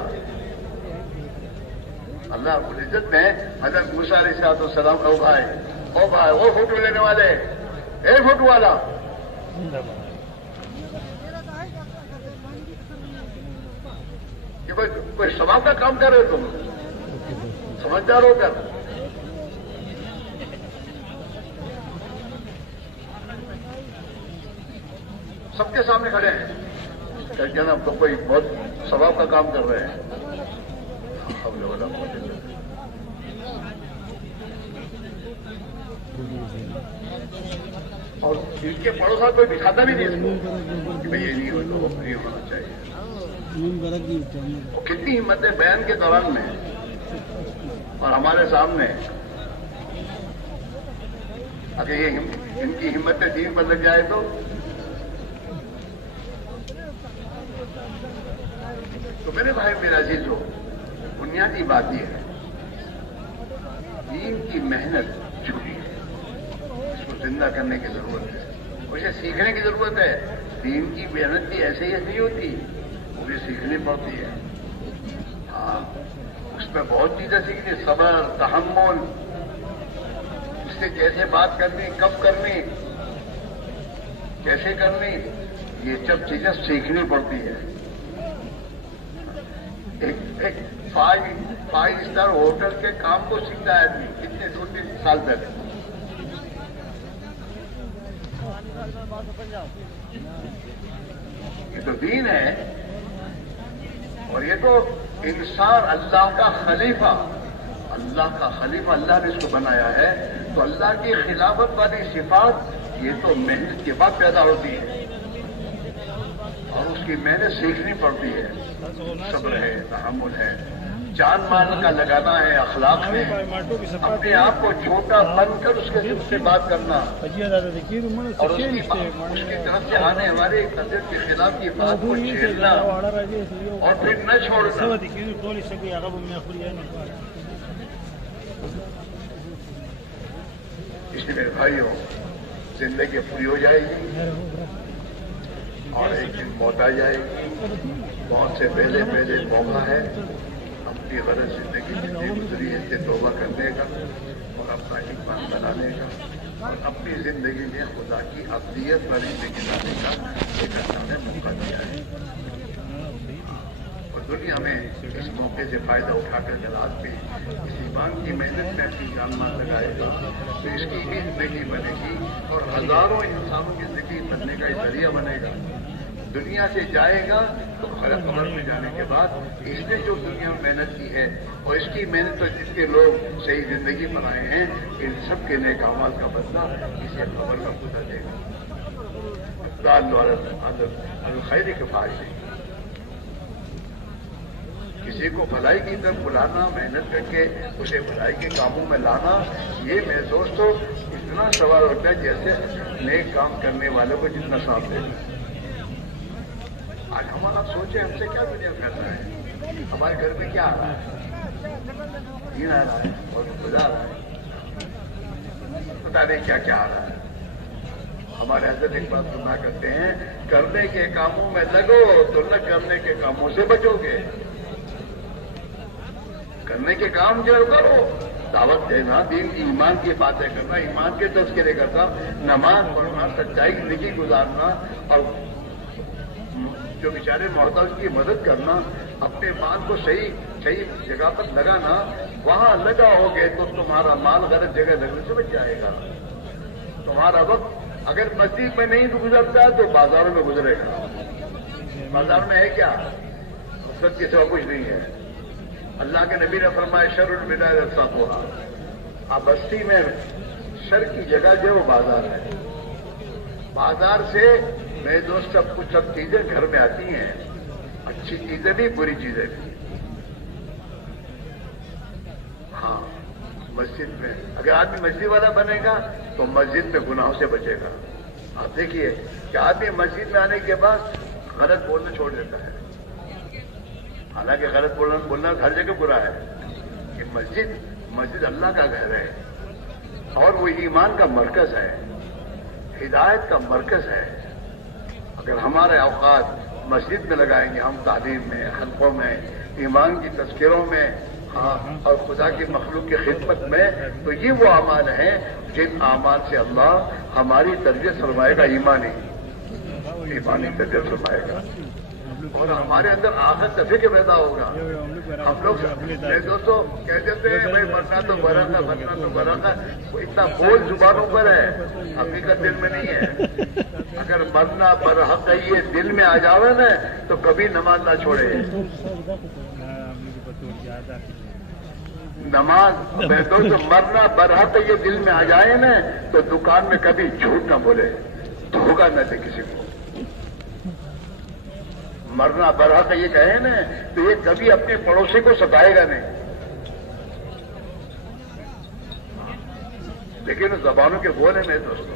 اللہ رب العزت نے حضرت موسیٰ علیہ السلام کو بھائی وہ فوٹو لینے والے، فوٹو والا کہ کوئی ثواب کا کام کر رہے تم، سمجھدار ہو کر۔ سب کے سامنے کھڑے ہیں کہ جناب تو کوئی بہت ثواب کا کام کر رہے ہیں۔ اور ان کے پڑوسا کوئی دکھاتا بھی نہیں کہ بھائی یہ نہیں ہونا چاہیے۔ وہ کتنی ہمت ہے بیان کے دوران میں اور ہمارے سامنے، اگر یہ ان کی ہمت دین پر لگ جائے تو میرے بھائی میرا عزیز ہو، بنیادی بات یہ ہے دین کی محنت چھوٹی ہے، اس کو زندہ کرنے کی ضرورت ہے۔ مجھے سیکھنے کی ضرورت ہے. دین کی محنت بھی ایسے ہی نہیں ہوتی, مجھے سیکھنی پڑتی ہے. ہاں, اس میں بہت چیزیں سیکھنی, صبر, تحمل, اس سے کیسے بات کرنی, کب کرنی, کیسے کرنی, یہ سب چیزیں سیکھنی پڑتی ہے. ایک 5 اسٹار ہوٹل کے کام کو سیکھتا ہے آدمی کتنے 2-3 سال پہلے. یہ تو دین ہے, اور یہ تو انسان اللہ کا خلیفہ, اللہ نے اس کو بنایا ہے. تو اللہ کی خلافت والی صفات یہ تو محنت کے بعد پیدا ہوتی ہے, اور اس کی محنت سیکھنی پڑتی ہے. صبر ہے, تحمل ہے, جان مال کا لگانا ہے, اخلاق ہے, اپنے آپ کو چھوٹا بن کر اس سے بات کرنا, اور اس کی طرف سے آنے ہمارے قدر کے خلاف کی بات کو چھیڑنا اور پھر نہ چھوڑنا. اس لیے میرے بھائیوں, زندگی پوری ہو جائے گی اور ایک دن موت آ جائے گی. بہت سے پہلے موقع ہے اپنی غلط زندگی جتنی گزری ہے اس سے توبہ کرنے کا اور اپنا ایمان بنانے کا, اور اپنی زندگی میں خدا کی ابدیت والی زندگی لانے کا ایک اللہ نے موقع دیا ہے. اور دنیا میں اس موقع سے فائدہ اٹھا کر جب آدمی اس ایمان کی محنت میں اپنی جان مال لگائے گا تو اس کی بھی زندگی بنے گی اور ہزاروں انسانوں کی زندگی بننے کا ایک ذریعہ بنے گا. دنیا سے جائے گا تو قبر میں جانے کے بعد اس نے جو دنیا میں محنت کی ہے اور اس کی محنت پر جس کے لوگ صحیح زندگی بنائے ہیں, ان سب کے نیک اعمال کا بدلہ اسے قبر کا خدا دے گا. الخیر کے فائدے, کسی کو بھلائی کی طرف بلانا, محنت کر کے اسے بھلائی کے کاموں میں لانا, یہ میں دوستوں اتنا سوال ہوتا ہے جیسے نیک کام کرنے والوں کو جتنا صاف دینا. آج ہمارا سوچے ہم سے کیا دنیا کر رہا ہے, ہمارے گھر میں کیا آ رہا ہے, دین آ رہا ہے اور خدا آ رہا ہے, پتا نہیں کیا کیا آ رہا ہے. ہمارے حضرت ایک بات سنا کرتے ہیں, کرنے کے کاموں میں لگو تو نہ کرنے کے کاموں سے بچو گے. کرنے کے کام جو کرو, دعوت دینا, دین کی ایمان کی باتیں کرنا, ایمان کے تذکرے کرنا, نماز پڑھنا, سچائی زندگی گزارنا, اور جو بیچارے محتاج کی مدد کرنا, اپنے مال کو صحیح جگہ پر لگانا. وہاں لگا ہوگے تو تمہارا مال غلط جگہ لگنے سے بچ جائے گا. تمہارا وقت اگر مسجد میں نہیں گزرتا تو بازاروں میں گزرے گا. بازار میں ہے کیا, خود کے سوا کچھ نہیں ہے. اللہ کے نبی نے فرمایا شر البدع صفوہا, آپ بستی میں شر کی جگہ جو وہ بازار ہے. بازار سے میرے دوست سب چیزیں گھر میں آتی ہیں, اچھی چیزیں بھی, بری چیزیں بھی. ہاں, مسجد میں اگر آدمی مسجد والا بنے گا تو مسجد میں گناہوں سے بچے گا. آپ دیکھیے کہ آدمی مسجد میں آنے کے بعد غلط بولنا چھوڑ دیتا ہے. حالانکہ غلط بولنا ہر جگہ برا ہے, کہ مسجد اللہ کا گھر ہے اور وہ ایمان کا مرکز ہے, ہدایت کا مرکز ہے. اگر ہمارے اوقات مسجد میں لگائیں گے, ہم تعلیم میں, حلقوں میں, ایمان کی تذکروں میں, ہاں, اور خدا کی مخلوق کی خدمت میں, تو یہ وہ اعمال ہیں جن اعمال سے اللہ ہماری تربیت فرمائے گا, ایمانی تربیت فرمائے گا, اور ہمارے اندر آخر فکر پیدا ہوگا. ہم لوگ دوستوں کہتے تھے بھائی مرنا تو برا تھا, مرنا تو برا تھا, وہ اتنا بول زبانوں پر ہے, حقیقت دل میں نہیں ہے. اگر مرنا برحق یہ دل میں آ جاوے نا تو کبھی نماز نہ چھوڑے. نماز تو مرنا برحق یہ دل میں آ جائے نا تو دکان میں کبھی جھوٹ نہ بولے, دھوکہ نہ دے کسی کو. مرنا برحق یہ کہے نا تو یہ کبھی اپنے پڑوسی کو ستائے گا نہیں. لیکن زبانوں کے بولے میں دوستوں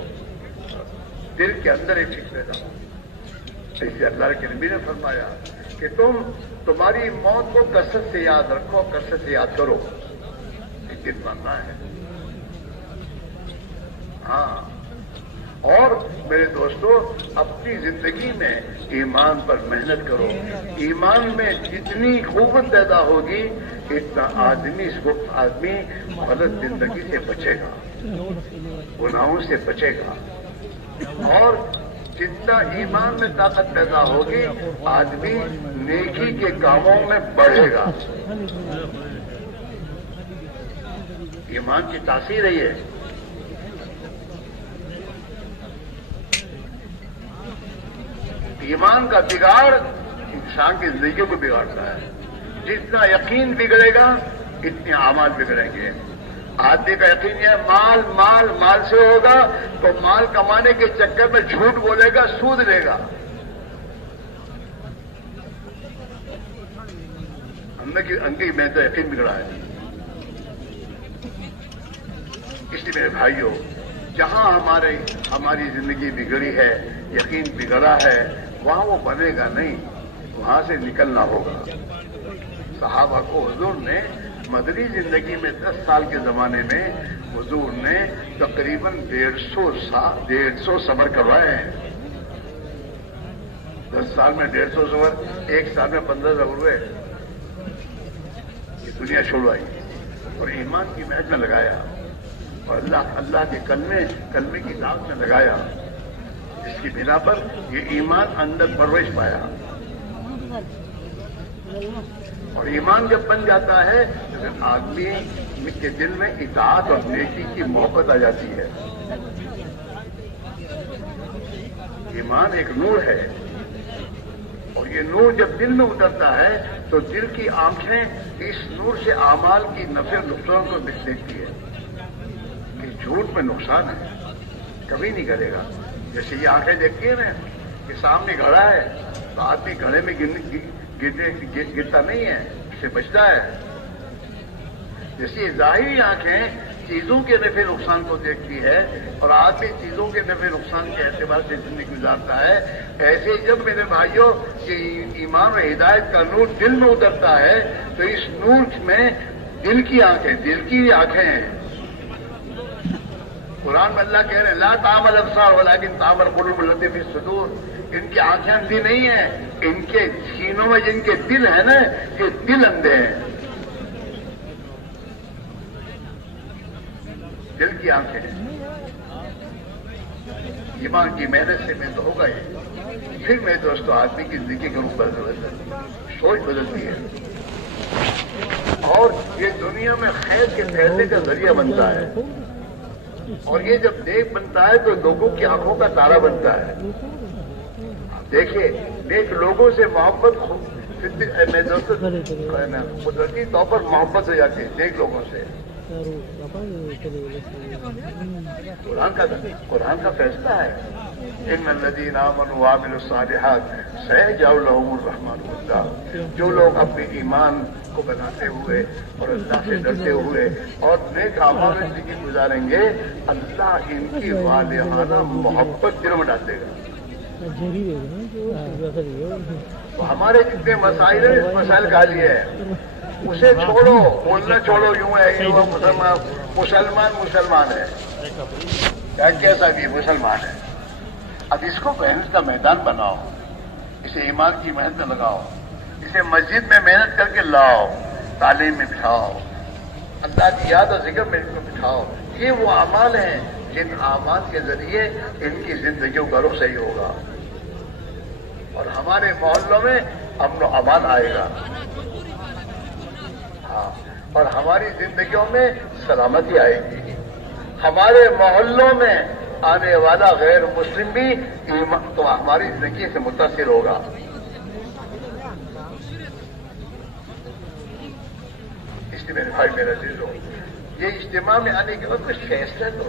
دل کے اندر ایک ٹھکنے تھا. اس لیے اللہ کے نبی نے فرمایا کہ تمہاری موت کو کثرت سے یاد رکھو, کثرت سے یاد کرو, ایک دن مرنا ہے. ہاں, اور میرے دوستو اپنی زندگی میں ایمان پر محنت کرو. ایمان میں جتنی قوت پیدا ہوگی اتنا آدمی غلط زندگی سے بچے گا, گناہوں سے بچے گا. اور جتنا ایمان میں طاقت پیدا ہوگی آدمی نیکی کے کاموں میں بڑھے گا. ایمان کی تاثیر ہے یہ. ایمان کا بگاڑ انسان کی زندگی کو بگاڑتا ہے. جتنا یقین بگڑے گا اتنے اعمال بگڑیں گے. آدمی کا یقین ہے مال مال مال سے ہوگا تو مال کمانے کے چکر میں جھوٹ بولے گا, سود لے گا. اندھی میں تو یقین بگڑا ہے. اس لیے میرے بھائیوں, جہاں ہماری زندگی بگڑی ہے, یقین بگڑا ہے, وہاں وہ بنے گا نہیں, وہاں سے نکلنا ہوگا. صحابہ کو حضور نے مدنی زندگی میں 10 سال کے زمانے میں حضور نے تقریباً 150 صبر کروائے ہیں. 10 سال میں 150 صبر, 1 سال میں 15 صبر ہوئے. یہ دنیا چھوڑوائی اور ایمان کی محنت میں لگایا اور اللہ کے کلمے کی دعوت میں لگایا. اس کی بنا پر یہ ایمان اندر پرورش پایا. اور ایمان جب بن جاتا ہے تو پھر آدمی کے دل میں اطاعت اور نیکی کی محبت آ جاتی ہے. ایمان ایک نور ہے اور یہ نور جب دل میں اترتا ہے تو دل کی آنکھیں اس نور سے اعمال کی نفع و نقصان کو دیکھتی ہے کہ جھوٹ میں نقصان ہے, کبھی نہیں کرے گا. جیسے یہ آنکھیں دیکھتی ہیں نا کہ سامنے گھڑا ہے تو آدمی گھڑے میں گرتا نہیں ہے, اس سے بچتا ہے. جیسے ظاہری آنکھیں چیزوں کے نفع نقصان کو دیکھتی ہے اور آدمی چیزوں کے نفع نقصان کے اعتبار سے زندگی گزارتا ہے, ایسے جب میرے بھائیوں یہ ایمان و ہدایت کا نور دل میں اترتا ہے تو اس نور میں دل کی آنکھیں ہیں. قرآن میں اللہ کہہ رہے ہیں لا تعمل الابصار ولکن تعمل قلوب التي فی الصدور. ان کی آنکھیں اندھی نہیں ہیں, ان کے سینوں میں جن کے دل ہیں نا یہ دل اندھے ہیں. دل کی آنکھیں ہیں. ایمان کی محنت سے میں تو ہوگا ہی. پھر میں دوستوں آدمی کی زندگی کے اوپر سوچ بدلتی ہے اور یہ دنیا میں خیر کے پھیلنے کا ذریعہ بنتا ہے. اور یہ جب نیک بنتا ہے تو لوگوں کی آنکھوں کا تارا بنتا ہے. دیکھیے نیک لوگوں سے محبت میں دوستوں قدرتی طور پر محبت ہو جاتی ہے نیک لوگوں سے. قرآن کا فیصلہ ہے ان الذین آمنوا وعملوا الصالحات سیجعل لهم الرحمن ودا. جو لوگ اپنے ایمان کو بناتے ہوئے اور اللہ سے ڈرتے ہوئے اور نیک اعمال میں زندگی گزاریں گے اللہ ان کی والہانہ محبت دل میں ڈالے گا. تو ہمارے جتنے مسائل ہیں اس مسائل کا حل یہ ہے اسے چھوڑو, بولنا چھوڑو. یوں ہے یہ وہ مسلمان ہے کیا کیسا بھی مسلمان ہے. اب اس کو محنت کا میدان بناؤ, اسے ایمان کی محنت میں لگاؤ, اسے مسجد میں محنت کر کے لاؤ, تعلیم میں بٹھاؤ, اللہ کی یاد اور ذکر میں ان کو بٹھاؤ. یہ وہ اعمال ہیں جن اعمال کے ذریعے ان کی زندگیوں کا رخ صحیح ہوگا اور ہمارے محلوں میں امن و امان آئے گا. ہاں, اور ہماری زندگیوں میں سلامتی آئے گی. ہمارے محلوں میں آنے والا غیر مسلم بھی تو ہماری زندگی سے متاثر ہوگا. اس لیے میرے بھائی میرا عزیزو, یہ اجتماع میں آنے کے بعد کچھ فیصلہ تو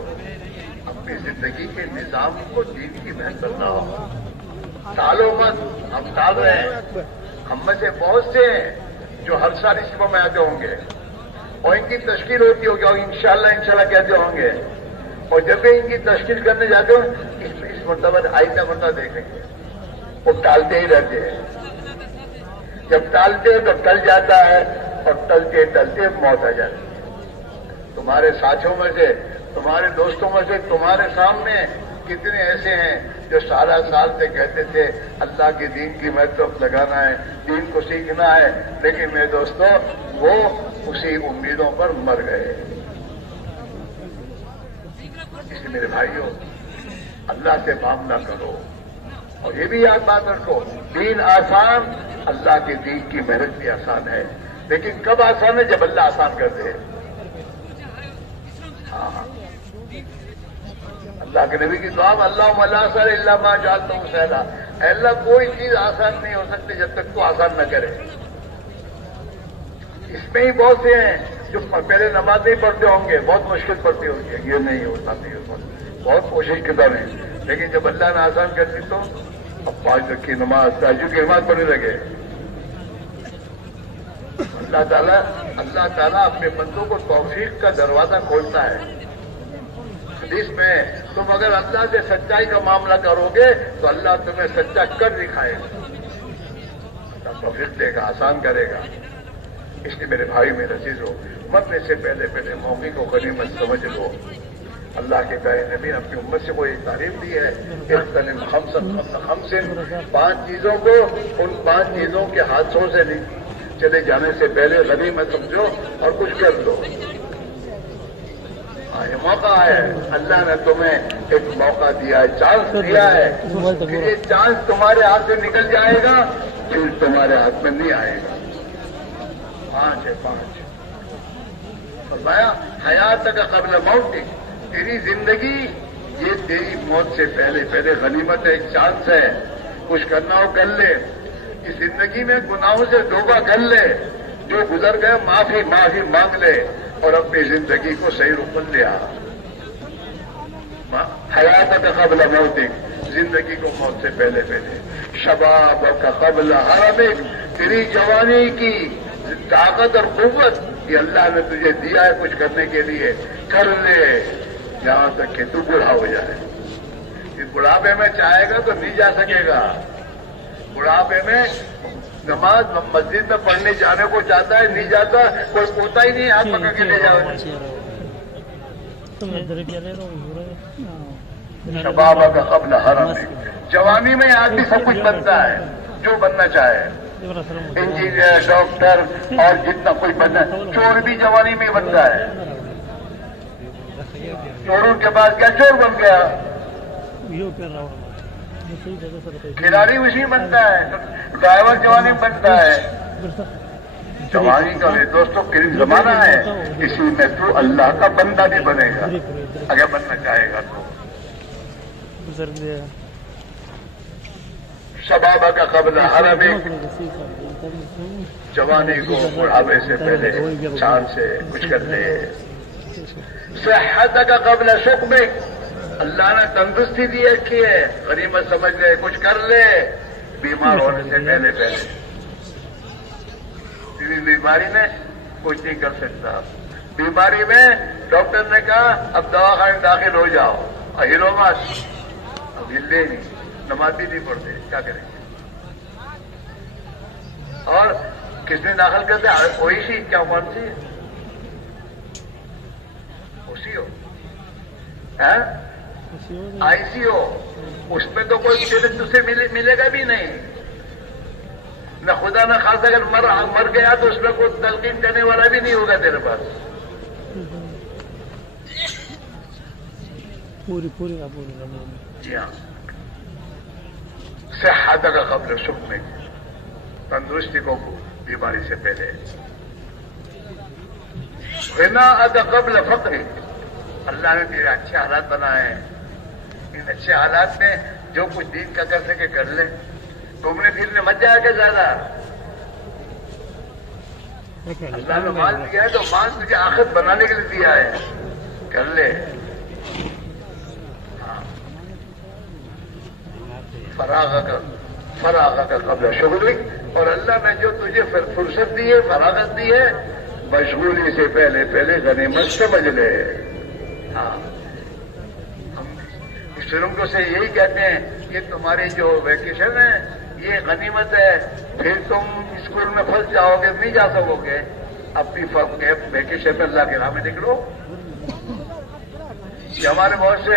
اپنی زندگی کے نظام کو دین کی محنت کرنا ہو. ٹالو مت, ہم ٹال رہے ہیں. ہم میں سے بہت سے ہیں جو ہر سال اجتماع میں آتے ہوں گے اور ان کی تشکیل ہوتی ہوگی اور انشاءاللہ کہتے ہوں گے, اور جب بھی ان کی تشکیل کرنے جاتے ہوں اس مرتبہ آئندہ مرتبہ دیکھیں گے وہ ٹالتے ہی رہتے ہیں. جب ٹالتے ہیں تو ٹل جاتا ہے اور ٹلتے ٹلتے موت آ جاتی ہے. تمہارے ساتھیوں میں سے, تمہارے دوستوں میں سے, تمہارے سامنے کتنے ایسے ہیں جو سالہ سال سے کہتے تھے اللہ کے دین کی محنت لگانا ہے، دین کو سیکھنا ہے، لیکن میرے دوستوں وہ اسی امیدوں پر مر گئے۔ اس لیے میرے بھائیوں اللہ سے معاملہ کرو، اور یہ بھی یاد بات رکھو، دین آسان، اللہ کے دین کی محنت بھی آسان ہے، لیکن کب آسان ہے؟ جب اللہ آسان کر دے۔ ہاں اللہ کے نبی کی دعا میں اللہم لا سہل الا ما جعلتہ سہلا، اے اللہ کوئی چیز آسان نہیں ہو سکتی جب تک تو آسان نہ کرے۔ اس میں ہی بہت سے ہیں جو پہلے نماز نہیں پڑھتے ہوں گے، بہت مشکل پڑتی ہوگی، یہ نہیں ہوتا، نہیں ہوتا، بہت کوشش کرتا رہے، لیکن جب اللہ نے آسان کر دی تو اب 5 وقت کی نماز، تہجد کی نماز پڑھنے لگے۔ اللہ تعالیٰ اپنے بندوں کو توفیق کا دروازہ کھولتا ہے۔ حدیث میں تم اگر اللہ سے سچائی کا معاملہ کرو گے تو اللہ تمہیں سچا کر دکھائے گا، اللہ توفیق دے گا، آسان کرے گا۔ اس لیے میرے بھائی میرے عزیزو، مرنے سے پہلے موقع کو غنیمت سمجھ لو۔ اللہ کے پیارے نبی نے اپنی امت سے کوئی تعریف دی ہے، اغتنم خمسا، 5 چیزوں کو ان 5 چیزوں کے حادثوں سے چلے جانے سے پہلے غنیمت سمجھو اور کچھ کر دو۔ یہ موقع ہے، اللہ نے تمہیں ایک موقع دیا ہے، چانس دیا ہے، پھر یہ چانس تمہارے ہاتھ سے نکل جائے گا، پھر تمہارے ہاتھ میں نہیں آئے گا۔ 5 ہے 5۔ فرمایا حیات کا قبل موت، تیری زندگی یہ تیری موت سے پہلے غنیمت ہے، ایک چانس ہے، کچھ کرنا ہو کر لے۔ اس زندگی میں گناہوں سے توبہ کر لے، جو گزر گئے معافی مانگ لے، اور اپنی زندگی کو صحیح رخ پر لے آ۔ حیات کا قبل موت، زندگی کو موت سے پہلے۔ شباب کا قبل حرمک، تیری جوانی کی طاقت اور قوت یہ اللہ نے تجھے دیا ہے کچھ کرنے کے لیے، کر لے یہاں تک کہ تو بوڑھا ہو جائے۔ کہ بڑھاپے میں چاہے گا تو نہیں جا سکے گا، بڑھاپے میں نماز مسجد میں پڑھنے جانے کو چاہتا ہے، نہیں جاتا، کوئی پوتا ہی نہیں، ہاتھ پکڑ کے لے جاؤ۔ شباب کا قبل حرم، جوانی میں آدمی سب کچھ بنتا ہے جو بننا چاہے، انجینئر، ڈاکٹر اور جتنا کوئی بننا، چور بھی جوانی میں بنتا ہے۔ چوروں کے بعد کیا چور بن گیا، کھلاڑی اسی بنتا ہے، ڈرائیور جوانی میں بنتا ہے۔ جوانی کا بھی دوستوں قریب زمانہ ہے، اسی میں تو اللہ کا بندہ بھی بنے گا اگر بننا چاہے گا تو۔ شباب کا قبل حرم، جوانی کو بڑھاپے سے پہلے چاند سے کچھ کر لے۔ صحت کا قبل سقم، اللہ نے تندرستی دی رکھی ہے، غنیمت سمجھ لے، کچھ کر لے بیمار ہونے سے پہلے۔ بیماری میں کچھ نہیں کر سکتا، بیماری میں ڈاکٹر نے کہا اب دواخانے داخل ہو جاؤ، ہلو مت، اب ہلے نہیں، نماز بھی نہیں پڑھتے، کیا کریں گے؟ اور کس نے داخل کرتے؟ کوئی سی کیا کون سی اسی ہو، آئی سی ہو، اس میں تو کوئی تجھے ملے گا بھی نہیں، نہ خدا نہ خاص اگر مر گیا تو اس میں کوئی تلقین کرنے والا بھی نہیں ہوگا تیرے پاس۔ پوری جی ہاں، صحت کا قبل سقم، تندرستی کو بیماری سے پہلے۔ غنا قبل فقر، اللہ نے تیرے اچھے حالات بنائے ہیں، ان اچھے حالات میں جو کچھ دین کا کر سکے کر لے، تم نے پھر مت جایا کہ زیادہ، اللہ نے مال دیا ہے تو مال تجھے آخرت بنانے کے لیے دیا ہے، کر لے۔ فراغ کا قبل شغلک، اور اللہ نے جو تجھے فرصت دی ہے، فراغت دی ہے، مشغولی سے پہلے غنیمت سمجھ لے۔ ہاں، ہم بزرگوں سے یہی کہتے ہیں کہ تمہاری جو ویکیشن ہے یہ غنیمت ہے، پھر تم اسکول میں پھنس جاؤ گے، نہیں جا سکو گے، اپنی ویکیشن میں اللہ کے راہ میں نکلو۔ یہ ہمارے بہت سے